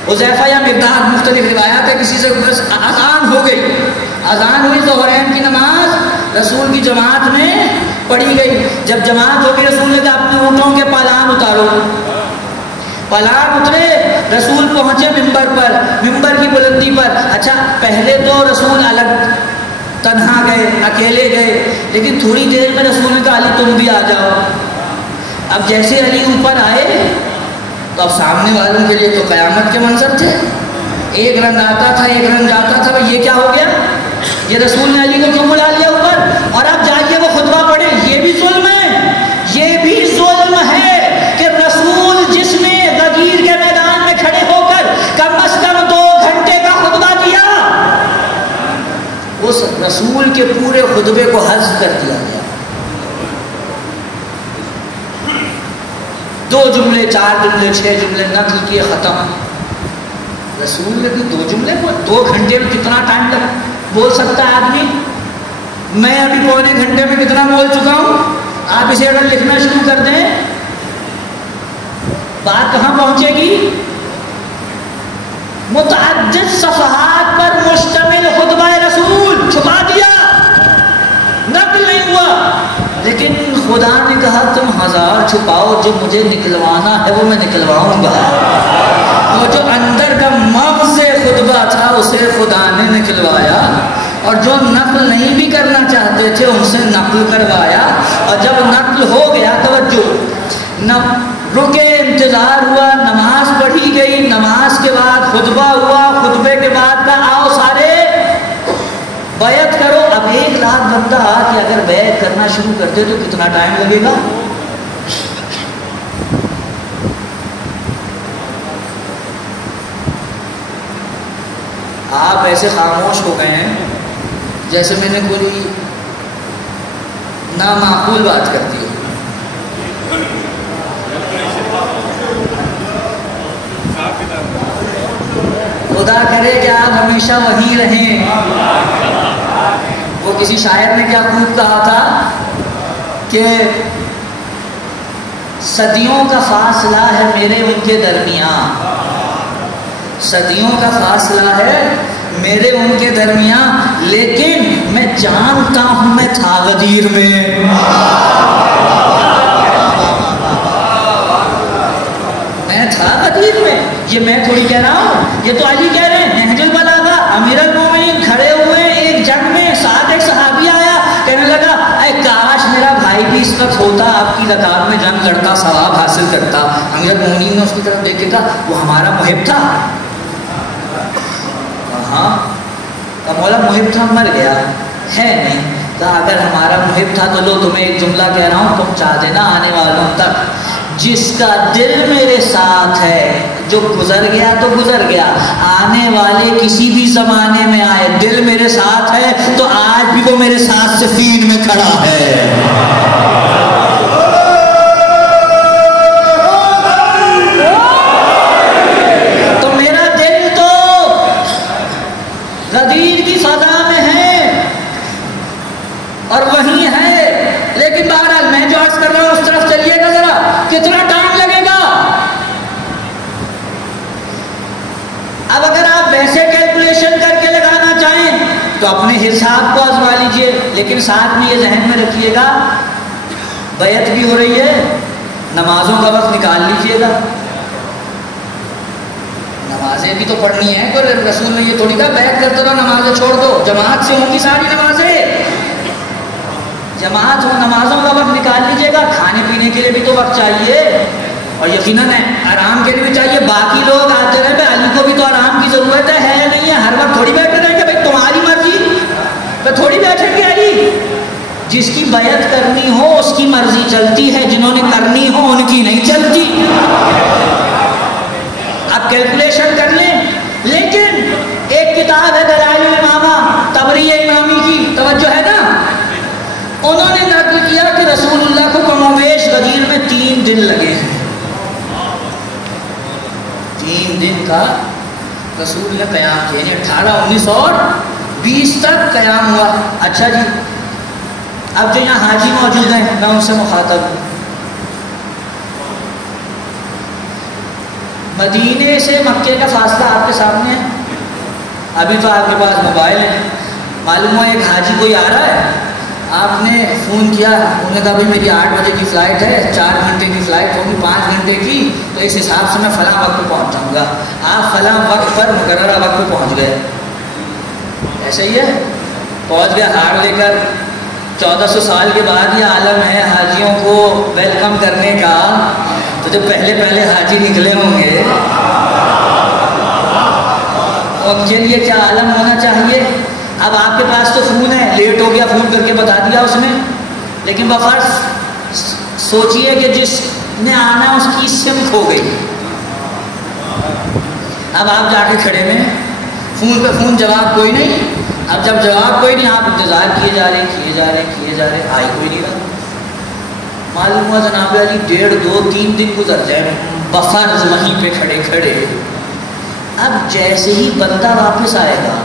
حذیفہ یا مقداد، مختلف روایات ہے، کسی سے بس اذان ہو گئی، اذان ہوئی، ظہرین کی نماز رسول کی جماعت میں پڑھی گئی۔ جب جماعت ہو گئی رسول نے کہا اپنے اونٹوں کے پالان اتارو، پالان اترے، رسول پہنچے ممبر پر، ممبر کی بلندی پر۔ اچھا پہلے تو رسول الگ تنہا گئے، اکیلے گئے، لیکن تھوڑی دیر میں رسول نے کہا علی تم بھی آ جاؤ۔ اب جیسے علی اوپر آئے تو اب سامنے والوں کے لیے تو قیامت کے منظر تھے، ایک رنگ آتا تھا ایک رنگ جاتا تھا، یہ کیا ہو گیا؟ یہ رسول نے علی کو کیوں بلا لیا اوپر؟ اور اب جائیے وہ خطبہ پڑھے، یہ بھی ظلم ہے، یہ بھی ظلم ہے کہ رسول جس نے غدیر کے میدان میں کھڑے ہو کر کم از کم 2 گھنٹے کا خطبہ دیا، اس رسول کے پورے خطبے کو حذف کر دیا گیا۔ 2 جملے 4 جملے 6 جملے نقل کیے، ختم۔ رسول نے کوئی 2 جملے بول، 2 گھنٹے میں کتنا ٹائم بول سکتا ہے آدمی؟ میں ابھی پونے گھنٹے میں کتنا بول چکا ہوں؟ آپ اسے اگر لکھنا شروع کر دیں بات کہاں پہنچے گی؟ متعدد صفحات پر مشتمل خطبہ رسول چھپا دیا، نقل نہیں ہوا، لیکن خدا نے کہا تم 1000 چھپاؤ، جو مجھے نکلوانا ہے وہ میں نکلواؤں گا۔ وہ جو اندر کا مغز خطبہ تھا اسے خدا نے نکلوایا، اور جو نقل نہیں بھی کرنا چاہتے تھے ان سے نقل کروایا، اور جب نقل ہو گیا توجہ رکے، انتظار ہوا، نماز پڑھی گئی، نماز کے بعد خطبہ ہوا، خطبے کے بعد کا آؤ سارے بیعت کرو۔ اب 1 لاکھ بندہ کہ اگر بیعت کرنا شروع کرتے تو کتنا ٹائم لگے گا؟ آپ ایسے خاموش ہو گئے ہیں جیسے میں نے کوئی نامعقول بات کر دی ہو۔ خدا کرے کہ آپ ہمیشہ وہیں رہیں۔ وہ کسی شاعر نے کیا خوب کہا تھا کہ صدیوں کا فاصلہ ہے میرے ان کے درمیان، صدیوں کا فاصلہ ہے میرے ان کے درمیان، لیکن میں جانتا ہوں میں تھا غدیر میں۔ میں تھا غدیر میں، یہ میں تھوڑی کہہ رہا ہوں، یہ تو علی کہہ رہے ہیں۔ نہج البلاغہ امیر المومنین کھڑے ہوئے ایک جنگ میں، ساتھ ایک صحابی آیا، کہنے لگا اے کاش میرا بھائی بھی اس وقت ہوتا، آپ کی رکعت میں جنگ کرتا، ثواب حاصل کرتا۔ امیر المومنین نے اس کی طرف دیکھ کے کہا وہ ہمارا محب تھا۔ ہاں مولا محب تھا، مر گیا ہے نہیں۔ کہا اگر ہمارا محب تھا تو لو تمہیں ایک جملہ کہہ رہا ہوں، تم چاہ دینا آنے والوں تک، جس کا دل میرے ساتھ ہے، جو گزر گیا تو گزر گیا، آنے والے کسی بھی زمانے میں آئے، دل میرے ساتھ ہے تو آج بھی وہ میرے ساتھ صفین میں کھڑا ہے۔ تو میرا دل تو غدیر کی فضا میں ہے اور وہیں ہے، لیکن بہرحال میں جو عرض کر رہا ہوں اس طرف چلیے گا ذرا، کتنا ٹائم لگے گا؟ اب اگر آپ ویسے کیلکولیشن کر کے لگانا چاہیں تو اپنے حساب کو آزما لیجئے، لیکن ساتھ میں یہ ذہن میں رکھیے گا بیعت بھی ہو رہی ہے، نمازوں کا وقت نکال لیجئے گا، نمازیں بھی تو پڑھنی ہیں۔ کوئی رسول نے یہ تھوڑی کہا بیعت کرتے رہو نمازیں چھوڑ دو، جماعت سے ہوں گی ساری نمازیں، جماعت ہو، نمازوں کا وقت نکال لیجئے گا۔ کھانے پینے کے لیے بھی تو وقت چاہیے، اور یقیناً آرام کے لیے بھی چاہیے۔ باقی لوگ آتے رہے، علی کو بھی تو آرام کی ضرورت ہے نہیں ہے؟ ہر وقت تھوڑی بیٹھے رہیں گے، بھائی تمہاری مرضی تو تھوڑی بیٹھیں گے علی۔ جس کی بیعت کرنی ہو اس کی مرضی چلتی ہے، جنہوں نے کرنی ہو ان کی نہیں چلتی۔ آپ کیلکولیشن کر لیں، لیکن ایک کتاب ہے دلائل الامامہ طبری امامی کی، توجہ ہے نا، انہوں نے نقل کیا کہ رسول اللہ کو کم و بیش غدیر میں 3 دن لگے ہیں، 3 دن کا رسول نے قیام کیا، یعنی 18، 19 اور 20 تک قیام ہوا۔ اچھا جی، اب جو یہاں حاجی موجود ہیں میں ان سے مخاطب ہوں، مدینے سے مکے کا فاصلہ آپ کے سامنے ہے، ابھی تو آپ کے پاس موبائل ہے، معلوم ہوا ایک حاجی کوئی آ رہا ہے، آپ نے فون کیا، انہوں نے کہا بھائی میری 8 بجے کی فلائٹ ہے، 4 گھنٹے کی فلائٹ ہوگی، 5 گھنٹے کی، تو اس حساب سے میں فلاں وقت پہ پہنچ جاؤں گا۔ آپ فلاں وقت پر مقررہ وقت پہ پہنچ گئے، ایسا ہی ہے، پہنچ گئے ہار لے کر۔ 1400 سال کے بعد یہ عالم ہے حاجیوں کو ویلکم کرنے کا، تو جو پہلے حاجی نکلے ہوں گے ان کے لیے کیا عالم ہونا چاہیے۔ اب آپ کے پاس تو فون ہے، لیٹ ہو گیا فون کر کے بتا دیا اس نے، لیکن بفرض سوچئے کہ جس نے آنا اس کی سم کھو گئی، اب آپ جا کے کھڑے میں فون پہ فون، جواب کوئی نہیں۔ اب جب جواب کوئی نہیں، آپ انتظار کیے جا رہے، آئی کوئی نہیں رہا، معلوم ہوا جناب علی 1.5، 2، 3 دن گزر جائے، بفرض وہیں پہ کھڑے کھڑے اب جیسے ہی بندہ واپس آئے گا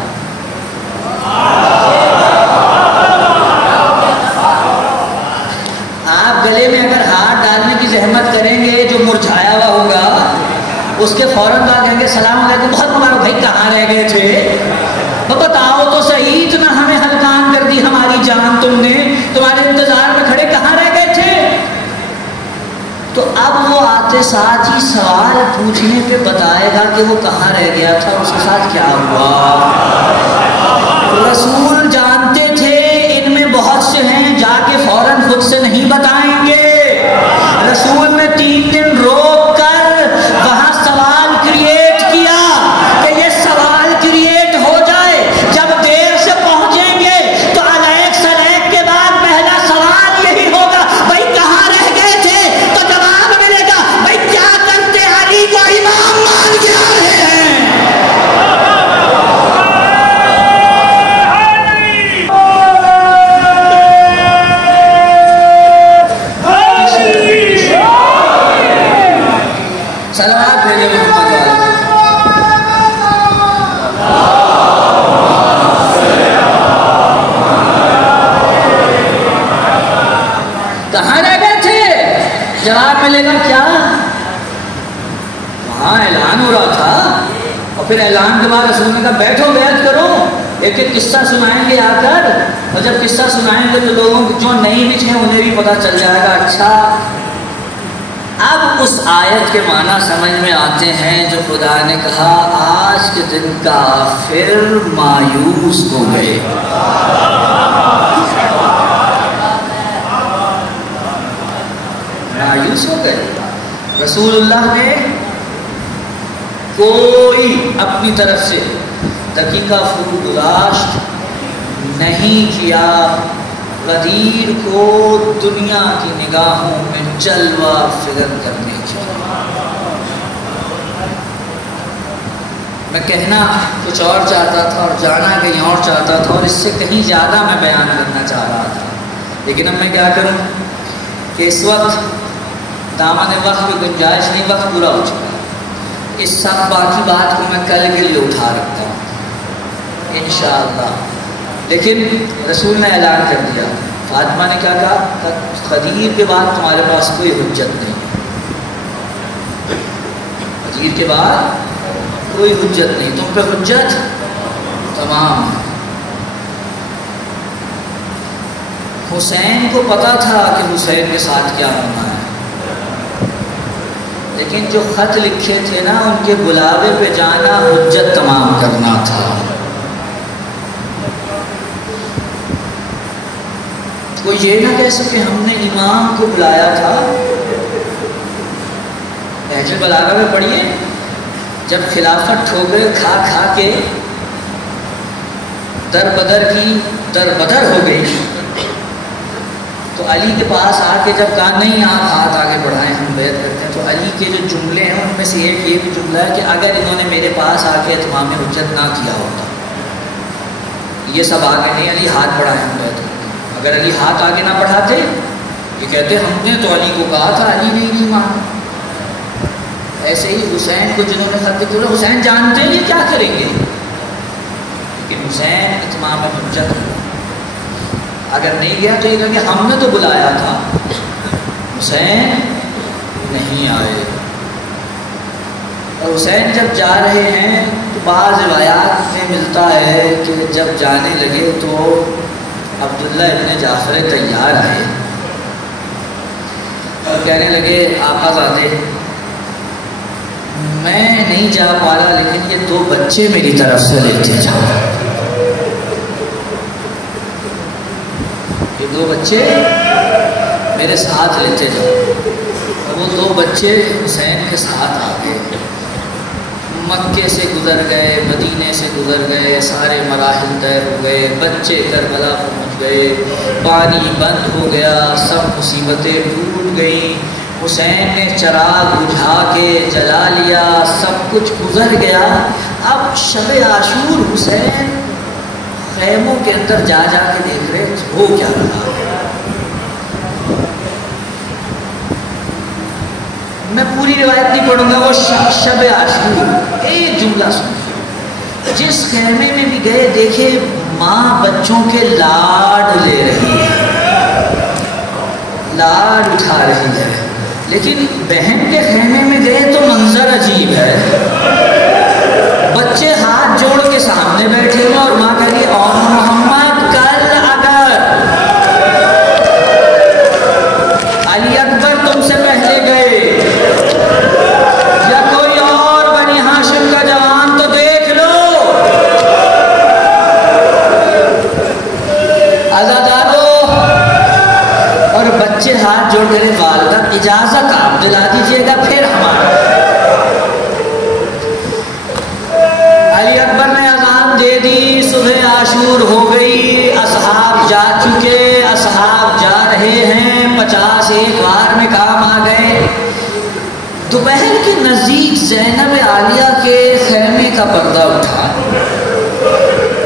آپ گلے میں اگر ہاتھ ڈالنے کی زحمت کریں گے جو مرجھایا ہوا ہوگا اس کے فوراً بعد کہیں گے السلام علیکم بہت مبارک بھائی کہاں رہ گئے تھے بتاؤ تو صحیح اتنا ہمیں ہلکان کر دی ہماری جان تم نے تمہارے انتظار میں کھڑے کہاں رہ گئے تھے تو اب وہ آتے ساتھ ہی سوال پوچھنے پہ بتائے گا کہ وہ کہاں رہ گیا تھا اس کے ساتھ کیا ہوا رسول جانتے تھے ان میں بہت سے ہیں جا کے فوراً خود سے نہیں بتائیں گے رسول نے 3 دن روک کر وہاں سوال کریٹ کیا کہ یہ سوال کریٹ ہو جائے جب دیر سے پہنچیں گے تو الیک سلیک کے بعد پہلا سوال یہی ہوگا بھائی کہاں رہ گئے تھے تو جواب ملے گا بھائی کیا کرتے علی کو امام مان کے آ رہے ہیں سلامات بھیجے محمد والے کہاں رہ گئے تھے جواب ملے گا کیا وہاں اعلان ہو رہا تھا اور پھر اعلان کے بعد رسول نے کہا بیٹھو بیعت کرو ایک ایک قصہ سنائیں گے آ کر اور جب قصہ سنائیں گے تو لوگوں جو نہیں بھی ہیں انہیں بھی پتہ چل جائے گا اچھا اب اس آیت کے معنی سمجھ میں آتے ہیں جو خدا نے کہا آج کے دن کافر مایوس ہو گئے مایوس ہو گئے رسول اللہ نے کوئی اپنی طرف سے دقیقہ فرگزاشت نہیں کیا غدیر کو دنیا کی نگاہوں میں جلوہ فکر کرنے کی میں کہنا کچھ اور چاہتا تھا اور جانا کہیں اور چاہتا تھا اور اس سے کہیں زیادہ میں بیان کرنا چاہ رہا تھا لیکن اب میں کیا کروں کہ اس وقت دامن وقت کی گنجائش نہیں وقت پورا ہو چکا اس سب باقی بات کو میں کل کے لیے اٹھا رکھتا ہوں انشاءاللہ لیکن رسول نے اعلان کر دیا فاطمہ نے کیا کہا خدیر کے بعد تمہارے پاس کوئی حجت نہیں خدیر کے بعد کوئی حجت نہیں تم پہ حجت تمام حسین کو پتا تھا کہ حسین کے ساتھ کیا ہونا ہے لیکن جو خط لکھے تھے نا ان کے بلاوے پہ جانا حجت تمام کرنا تھا کوئی یہ نہ کہہ سکے ہم نے امام کو بلایا تھا نہج البلاغہ میں پڑھیے جب خلافت ٹھوکرے کھا کھا کے در بدر ہو گئی تو علی کے پاس آ کے جب کہا نہیں آپ ہاتھ آگے بڑھائیں ہم بیعت کرتے ہیں تو علی کے جو جملے ہیں ان میں سے ایک یہ بھی جملہ ہے کہ اگر انہوں نے میرے پاس آ کے اتمام حجت نہ کیا ہوتا یہ سب آگے نہیں علی ہاتھ بڑھائیں ہم بیعت کرتے ہیں اگر علی ہاتھ آگے نہ بڑھاتے یہ کہتے ہم نے تو علی کو کہا تھا علی نے نہیں مانا ایسے ہی حسین کو جنہوں نے خط لکھا حسین جانتے ہیں یہ کیا کریں گے لیکن حسین اتمام حجت اگر نہیں گیا تو یہ کہیں کہ ہم نے تو بلایا تھا حسین نہیں آئے اور حسین جب جا رہے ہیں تو بعض روایات میں ملتا ہے کہ جب جانے لگے تو عبداللہ ابن جعفر طیار آئے اور کہنے لگے آقا زادے میں نہیں جا پا رہا لیکن یہ 2 بچے میری طرف سے لیتے جاؤ یہ 2 بچے میرے ساتھ لیتے جاؤ اور وہ 2 بچے حسین کے ساتھ آ گئے مکے سے گزر گئے مدینے سے گزر گئے سارے مراحل طے ہو گئے بچے کربلا پہنچ گئے پانی بند ہو گیا سب مصیبتیں ٹوٹ گئیں حسین نے چراغ بجھا کے جلا لیا سب کچھ گزر گیا اب شب عاشور حسین خیموں کے اندر جا جا کے دیکھ رہے ہو کیا رہا میں پوری روایت نہیں پڑھوں گا، وہ شب عاشور، ایک جملہ سن، جس خیمے میں بھی گئے دیکھے ماں بچوں کے لاڈ لے رہی ہے، لاڈ اٹھا رہی ہے، لیکن بہن کے خیمے میں گئے تو منظر عجیب ہے، بچے ہاتھ جوڑ کے سامنے بیٹھے ہوئے اور ماں کہہ رہی ہے اور محمد کل اگر علی اکبر تم سے پہلے گئے یا کوئی اور بنی ہاشم کا جوان تو دیکھ لو، آزادارو، اور بچے ہاتھ جوڑ کر والدہ اجازت آپ دلا دیجیے گا پھر ہمارا۔ علی اکبر نے اذان دے دی، صبح عاشور ہو گئی، اصحاب جا چکے، اصحاب جا رہے ہیں، 50 ایک بار میں کام آ گئے۔ دوپہر کے نزدیک زینب عالیہ کے خیمے کا پردہ اٹھا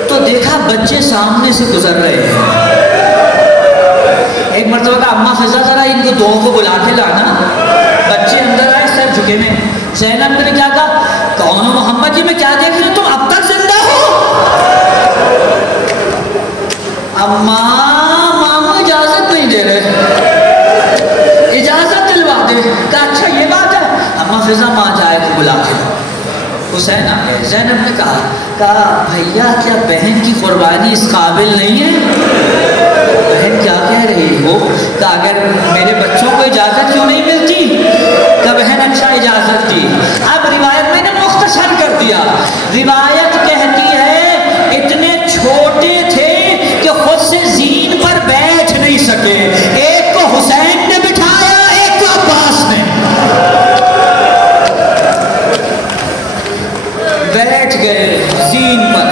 تو دیکھا بچے سامنے سے گزر رہے ہیں۔ ایک مرتبہ کا اماں فضا ذرا ان کو دو کو بلا کے لانا، بچے اندر آئے سر جھکے میں۔ زینب نے کیا کہا، کون ہو محمد جی، میں کیا دیکھ رہی ہوں، تم اب تک زندہ ہو؟ ماموں اجازت نہیں دے رہے، اجازت دلوا دے۔ کہا اچھا یہ بات ہے، اماں فضا ماں جائے کو بلا کے حسین آ گئے۔ زینب نے کہا بھیا کیا بہن کی قربانی اس قابل نہیں ہے؟ بہن کیا کہہ رہی ہو؟ کہا اگر میرے بچوں کو اجازت کیوں نہیں ملتی؟ کہ بہن اچھا اجازت دی۔ اب روایت میں نے مختصر کر دیا، روایت کہتی ہے اتنے چھوٹے تھے کہ خود سے زین پر بیٹھ نہیں سکے، ایک کو حسین نے بٹھایا، ایک کو عباس نے، بیٹھ گئے زین پر،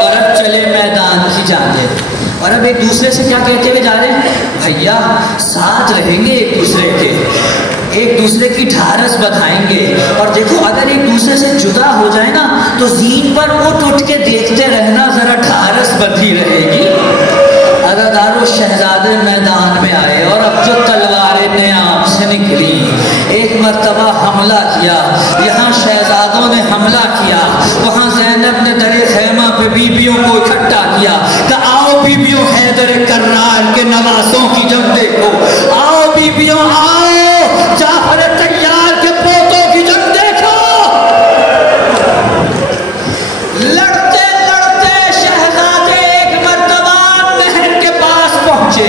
اور اب چلے میدان کی جانب، اور اب ایک دوسرے سے کیا کہتے ہوئے جا رہے ہیں، بھیا ساتھ رہیں گے ایک دوسرے کے، ایک دوسرے کی ڈھارس بندھائیں گے، اور دیکھو اگر ایک دوسرے سے جدا ہو جائے نا تو زین پر اٹھ کے دیکھتے رہنا، ذرا ڈھارس بندھی رہے گی۔ ادادارو شہزادے میدان میں آئے، اور اب جو تلواریں نے آپ سے نکلی، ایک مرتبہ حملہ کیا، یہاں شہزادوں نے حملہ کیا، وہاں زینب نے در خیمہ پہ بیبیوں کو اکٹھا کیا کہ آؤ بیبیوں حیدر کرار کے نواسوں کی جنگ دیکھو، آؤ بیبیوں آؤ جعفر طیار کے پوتوں کی جنگ دیکھو۔ لڑتے لڑتے شہزادے ایک مرتبہ نہر کے پاس پہنچے،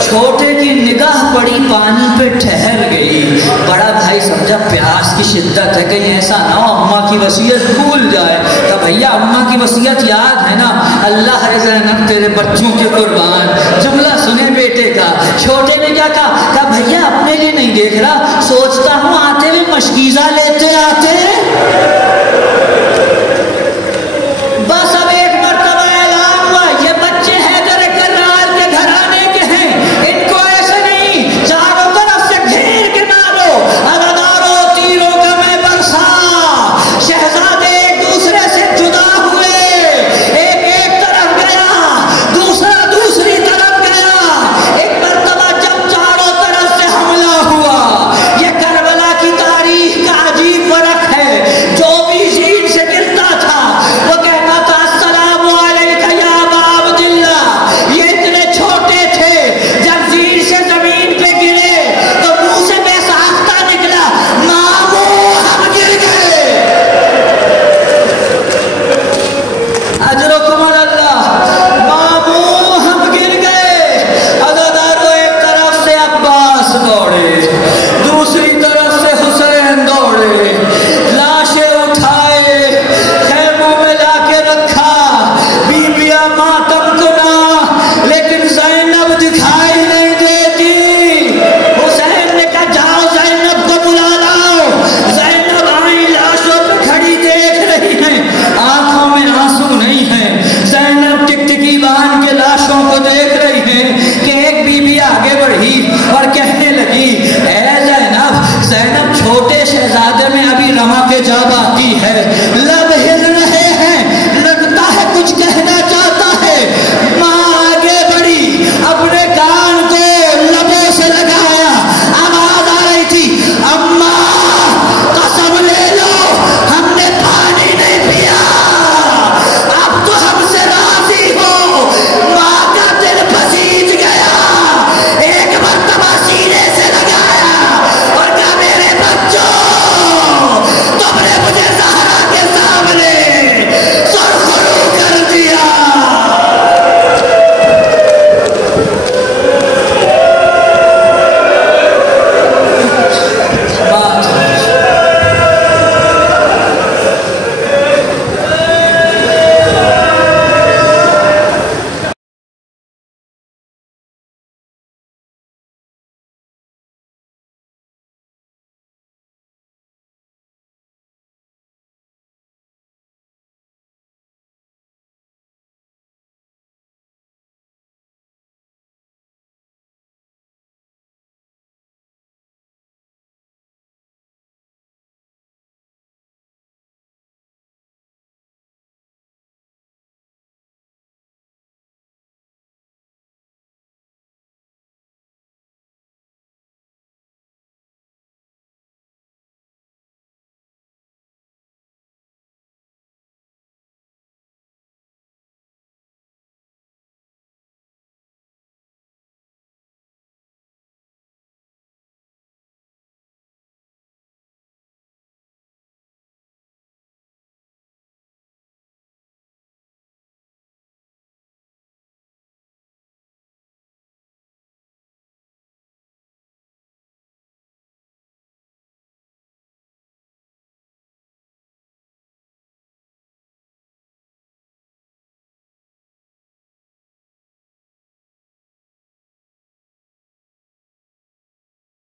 چھوٹے کی نگاہ پڑی پانی پہ ٹھہر گئی، بڑا بھائی سمجھا پیاس کی شدت ہے، کہیں ایسا نہ ہو اماں کی وصیت بھول جائے، کہ بھیا اماں کی وصیت یاد ہے نا، اللہ ہے زینب تیرے بچوں کے قربان، جملہ سنے بیٹے کا۔ چھوٹے نے کیا کہا بھیا اپنے لیے نہیں دیکھ رہا، سوچتا ہوں آتے ہوئے مشکیزہ لیتے آتے